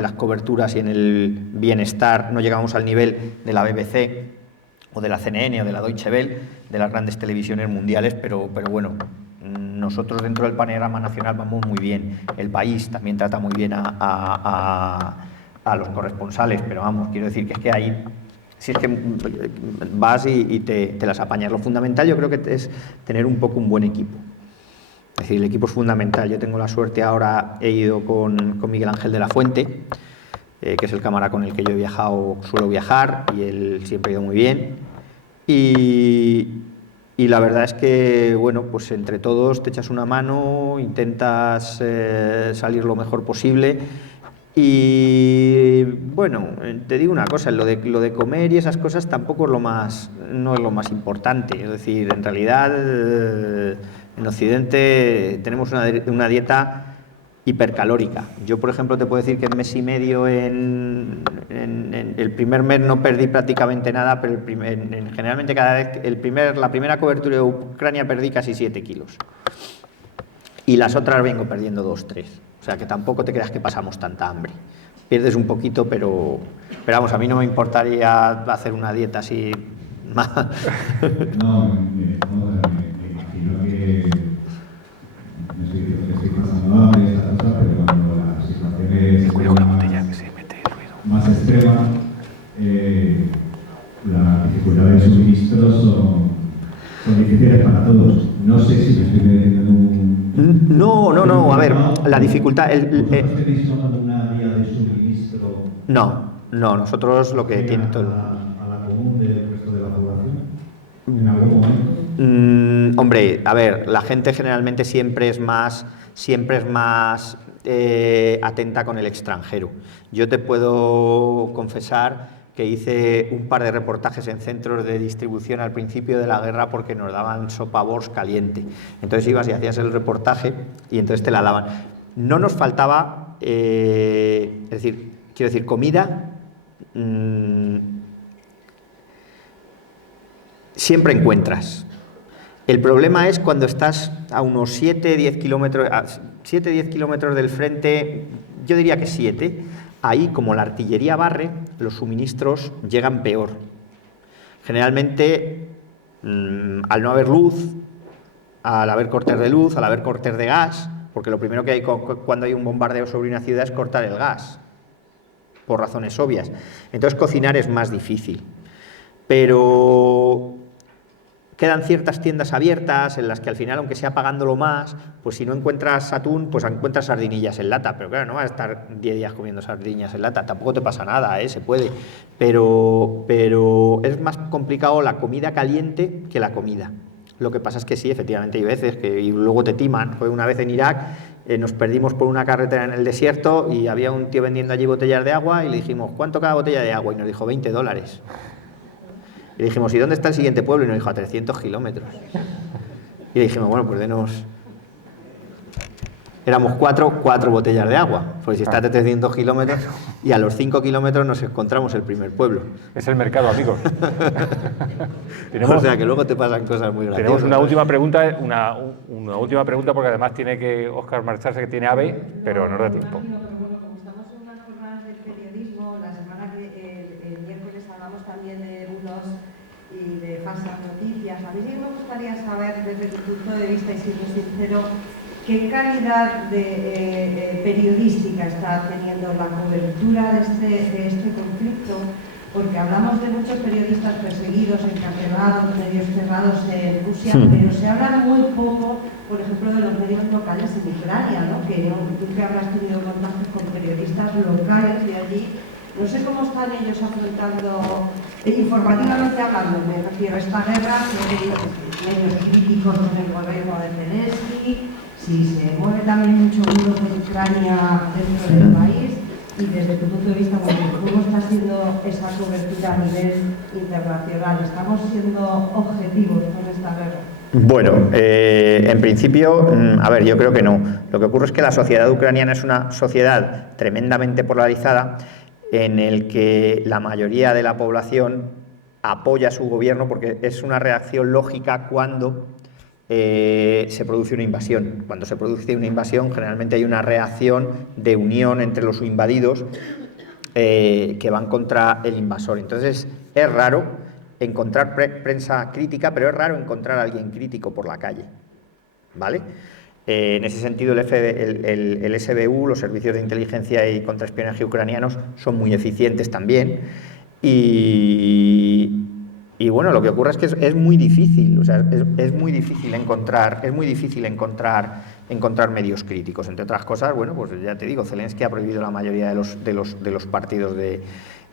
las coberturas y en el bienestar, no llegamos al nivel de la BBC o de la CNN o de la Deutsche Welle, de las grandes televisiones mundiales, pero bueno, nosotros dentro del panorama nacional vamos muy bien. El País también trata muy bien a los corresponsales, pero vamos, quiero decir que es que ahí, si es que vas y te las apañas. Lo fundamental yo creo que es tener un poco un buen equipo. Es decir, el equipo es fundamental. Yo tengo la suerte ahora, he ido con Miguel Ángel de la Fuente, que es el cámara con el que yo he viajado, suelo viajar, y él siempre ha ido muy bien. Y la verdad es que, bueno, pues entre todos te echas una mano, intentas salir lo mejor posible. Y bueno, te digo una cosa, lo de comer y esas cosas tampoco no es lo más importante. Es decir, en realidad en Occidente tenemos una dieta hipercalórica. Yo, por ejemplo, te puedo decir que en mes y medio, en el primer mes no perdí prácticamente nada, pero generalmente cada vez, la primera cobertura de Ucrania perdí casi 7 kilos. Y las otras vengo perdiendo 2, 3. O sea, que tampoco te creas que pasamos tanta hambre. Pierdes un poquito, pero vamos, a mí no me importaría hacer una dieta así más. No, me imagino que no sé que estoy pasando hambre y estas cosas, pero cuando la situación es más extrema, las dificultades de suministro son difíciles para todos. No sé si me estoy metiendo en un... No, a ver, la dificultad... ¿Vosotros tenéis una vía de suministro? No, nosotros lo que tiene todo... ¿A la común del resto de la población? ¿En algún momento? Hombre, a ver, la gente generalmente siempre es más atenta con el extranjero. Yo te puedo confesar que hice un par de reportajes en centros de distribución al principio de la guerra porque nos daban sopa Bors caliente. Entonces ibas y hacías el reportaje y entonces te la daban. No nos faltaba, quiero decir, comida. Siempre encuentras. El problema es cuando estás a unos 7-10 kilómetros del frente, yo diría que 7. Ahí, como la artillería barre, los suministros llegan peor. Generalmente, al no haber luz, al haber cortes de luz, al haber cortes de gas, porque lo primero que hay cuando hay un bombardeo sobre una ciudad es cortar el gas, por razones obvias. Entonces, cocinar es más difícil. Pero quedan ciertas tiendas abiertas en las que al final, aunque sea pagándolo más, pues si no encuentras atún, pues encuentras sardinillas en lata. Pero claro, no vas a estar 10 días comiendo sardinillas en lata. Tampoco te pasa nada, se puede. Pero es más complicado la comida caliente que la comida. Lo que pasa es que sí, efectivamente hay veces que y luego te timan. Fue una vez en Irak, nos perdimos por una carretera en el desierto y había un tío vendiendo allí botellas de agua y le dijimos, ¿cuánto cada botella de agua? Y nos dijo, $20. Y le dijimos, ¿y dónde está el siguiente pueblo? Y nos dijo, a 300 kilómetros. Y le dijimos, bueno, pues denos... Éramos cuatro botellas de agua, porque si está a 300 kilómetros y a los 5 kilómetros nos encontramos el primer pueblo. Es el mercado, amigos. O sea que luego te pasan cosas muy graciosas. Tenemos una última pregunta, una última pregunta porque además tiene que Óscar marcharse, que tiene AVE, pero no da tiempo. Como estamos en unas jornadas de periodismo, la semana que el miércoles hablamos también de bulos y de falsas noticias. A mí sí me gustaría saber, desde tu punto de vista y siendo sincero, ¿qué calidad de periodística está teniendo la cobertura de este conflicto? Porque hablamos de muchos periodistas perseguidos, encarcelados, medios cerrados en Rusia, pero se habla muy poco, por ejemplo, de los medios locales en Ucrania, ¿no? Tú que habrás tenido contactos con periodistas locales de allí, no sé cómo están ellos afrontando, informativamente hablando, me refiero a esta guerra, medios críticos con el gobierno de Zelensky, si se mueve también mucho mundo de Ucrania dentro del país y desde tu punto de vista, bueno, ¿cómo está siendo esa cobertura a nivel internacional? ¿Estamos siendo objetivos con esta guerra? Bueno, en principio, a ver, yo creo que no. Lo que ocurre es que la sociedad ucraniana es una sociedad tremendamente polarizada en el que la mayoría de la población apoya a su gobierno porque es una reacción lógica cuando se produce una invasión. Cuando se produce una invasión, generalmente hay una reacción de unión entre los invadidos que van contra el invasor. Entonces, es raro encontrar prensa crítica, pero es raro encontrar a alguien crítico por la calle, ¿vale? En ese sentido, el SBU, los servicios de inteligencia y contraespionaje ucranianos, son muy eficientes también. Y bueno, lo que ocurre es que es muy difícil, o sea, es muy difícil encontrar medios críticos. Entre otras cosas, bueno, pues ya te digo, Zelensky ha prohibido la mayoría de los partidos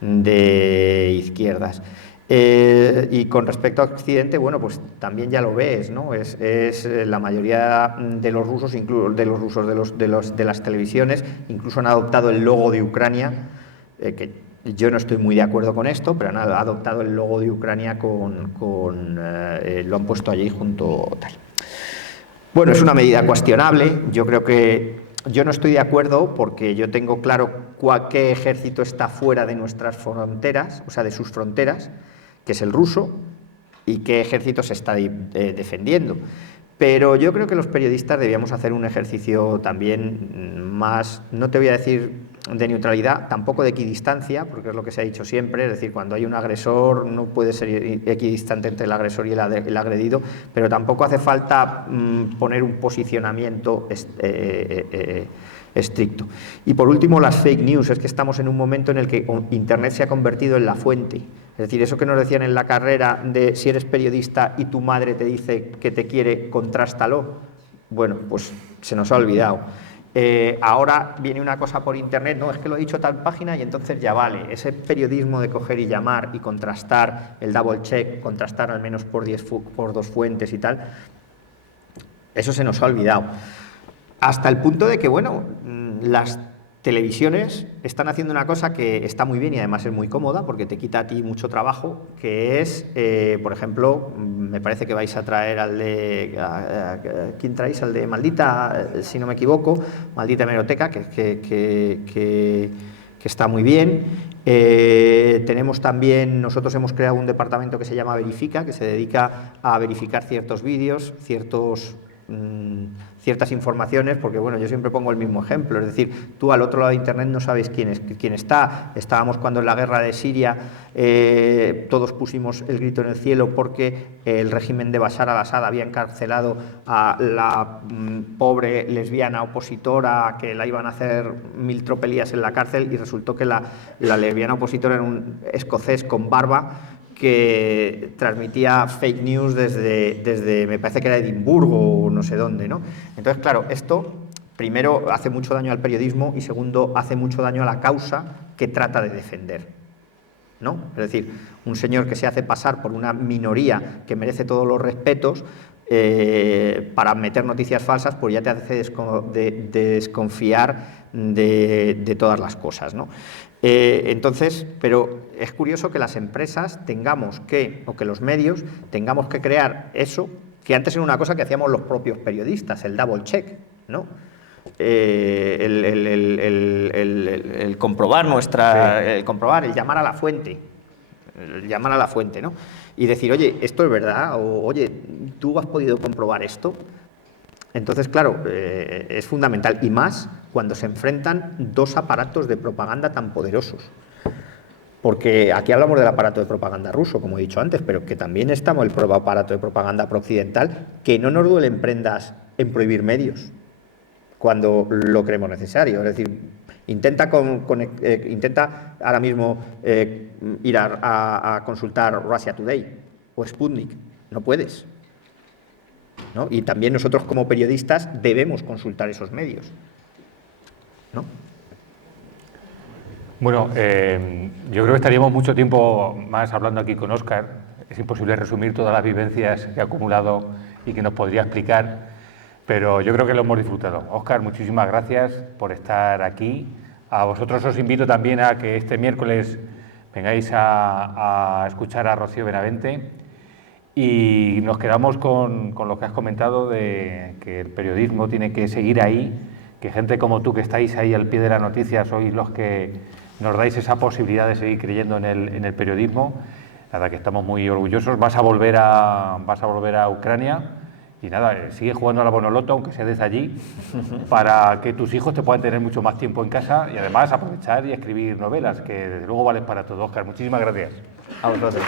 de izquierdas. Y con respecto a Occidente, bueno, pues también ya lo ves, ¿no? Es la mayoría de los rusos, incluso de las televisiones, incluso han adoptado el logo de Ucrania, que yo no estoy muy de acuerdo con esto, pero han adoptado el logo de Ucrania lo han puesto allí junto tal. Bueno, es una medida cuestionable. Yo creo que yo no estoy de acuerdo porque yo tengo claro qué ejército está fuera de nuestras fronteras, o sea, de sus fronteras, que es el ruso, y qué ejército se está defendiendo. Pero yo creo que los periodistas debíamos hacer un ejercicio también más, no te voy a decir de neutralidad, tampoco de equidistancia, porque es lo que se ha dicho siempre, es decir, cuando hay un agresor no puede ser equidistante entre el agresor y el agredido, pero tampoco hace falta poner un posicionamiento estricto. Y por último, las fake news. Es que estamos en un momento en el que Internet se ha convertido en la fuente. Es decir, eso que nos decían en la carrera de si eres periodista y tu madre te dice que te quiere, contrástalo. Bueno, pues se nos ha olvidado. Ahora viene una cosa por Internet, no, es que lo he dicho tal página y entonces ya vale. Ese periodismo de coger y llamar y contrastar, el double check, contrastar al menos por 2 fuentes y tal, eso se nos ha olvidado. Hasta el punto de que, bueno, las televisiones están haciendo una cosa que está muy bien y además es muy cómoda porque te quita a ti mucho trabajo, que es, por ejemplo, me parece que vais a traer al de... ¿quién traéis? Al de Maldita, si no me equivoco, Maldita Hemeroteca, que está muy bien. Tenemos también, nosotros hemos creado un departamento que se llama Verifica, que se dedica a verificar ciertos vídeos, ciertas informaciones, porque bueno, yo siempre pongo el mismo ejemplo, es decir, tú al otro lado de Internet no sabes quién está. Estábamos cuando en la guerra de Siria todos pusimos el grito en el cielo porque el régimen de Bashar al-Assad había encarcelado a la pobre lesbiana opositora, que la iban a hacer 1000 tropelías en la cárcel, y resultó que la lesbiana opositora era un escocés con barba que transmitía fake news desde me parece que era Edimburgo o no sé dónde, ¿no? Entonces, claro, esto primero hace mucho daño al periodismo y segundo hace mucho daño a la causa que trata de defender, ¿no? Es decir, un señor que se hace pasar por una minoría que merece todos los respetos, para meter noticias falsas, pues ya te hace desconfiar de todas las cosas, ¿no? Entonces, pero es curioso que las empresas o que los medios tengamos que crear eso, que antes era una cosa que hacíamos los propios periodistas, el double check, ¿no? El comprobar el llamar a la fuente, ¿no? Y decir, oye, esto es verdad, o oye, ¿tú has podido comprobar esto? Entonces, claro, es fundamental, y más cuando se enfrentan dos aparatos de propaganda tan poderosos. Porque aquí hablamos del aparato de propaganda ruso, como he dicho antes, pero que también estamos el aparato de propaganda prooccidental, que no nos duelen prendas en prohibir medios cuando lo creemos necesario. Es decir, intenta ahora mismo ir a consultar Russia Today o Sputnik. No puedes, ¿no? Y también nosotros como periodistas debemos consultar esos medios, ¿no? Bueno, yo creo que estaríamos mucho tiempo más hablando aquí con Óscar. Es imposible resumir todas las vivencias que ha acumulado y que nos podría explicar, pero yo creo que lo hemos disfrutado. Óscar, muchísimas gracias por estar aquí. A vosotros os invito también a que este miércoles vengáis a escuchar a Rocío Benavente, y nos quedamos con lo que has comentado de que el periodismo tiene que seguir ahí, que gente como tú que estáis ahí al pie de la noticia sois los que nos dais esa posibilidad de seguir creyendo en el periodismo. Nada, que estamos muy orgullosos. Vas a volver a Ucrania. Y nada, sigue jugando a la Bonoloto, aunque sea desde allí, para que tus hijos te puedan tener mucho más tiempo en casa y además aprovechar y escribir novelas, que desde luego valen para todo. Óscar, muchísimas gracias. A vosotros.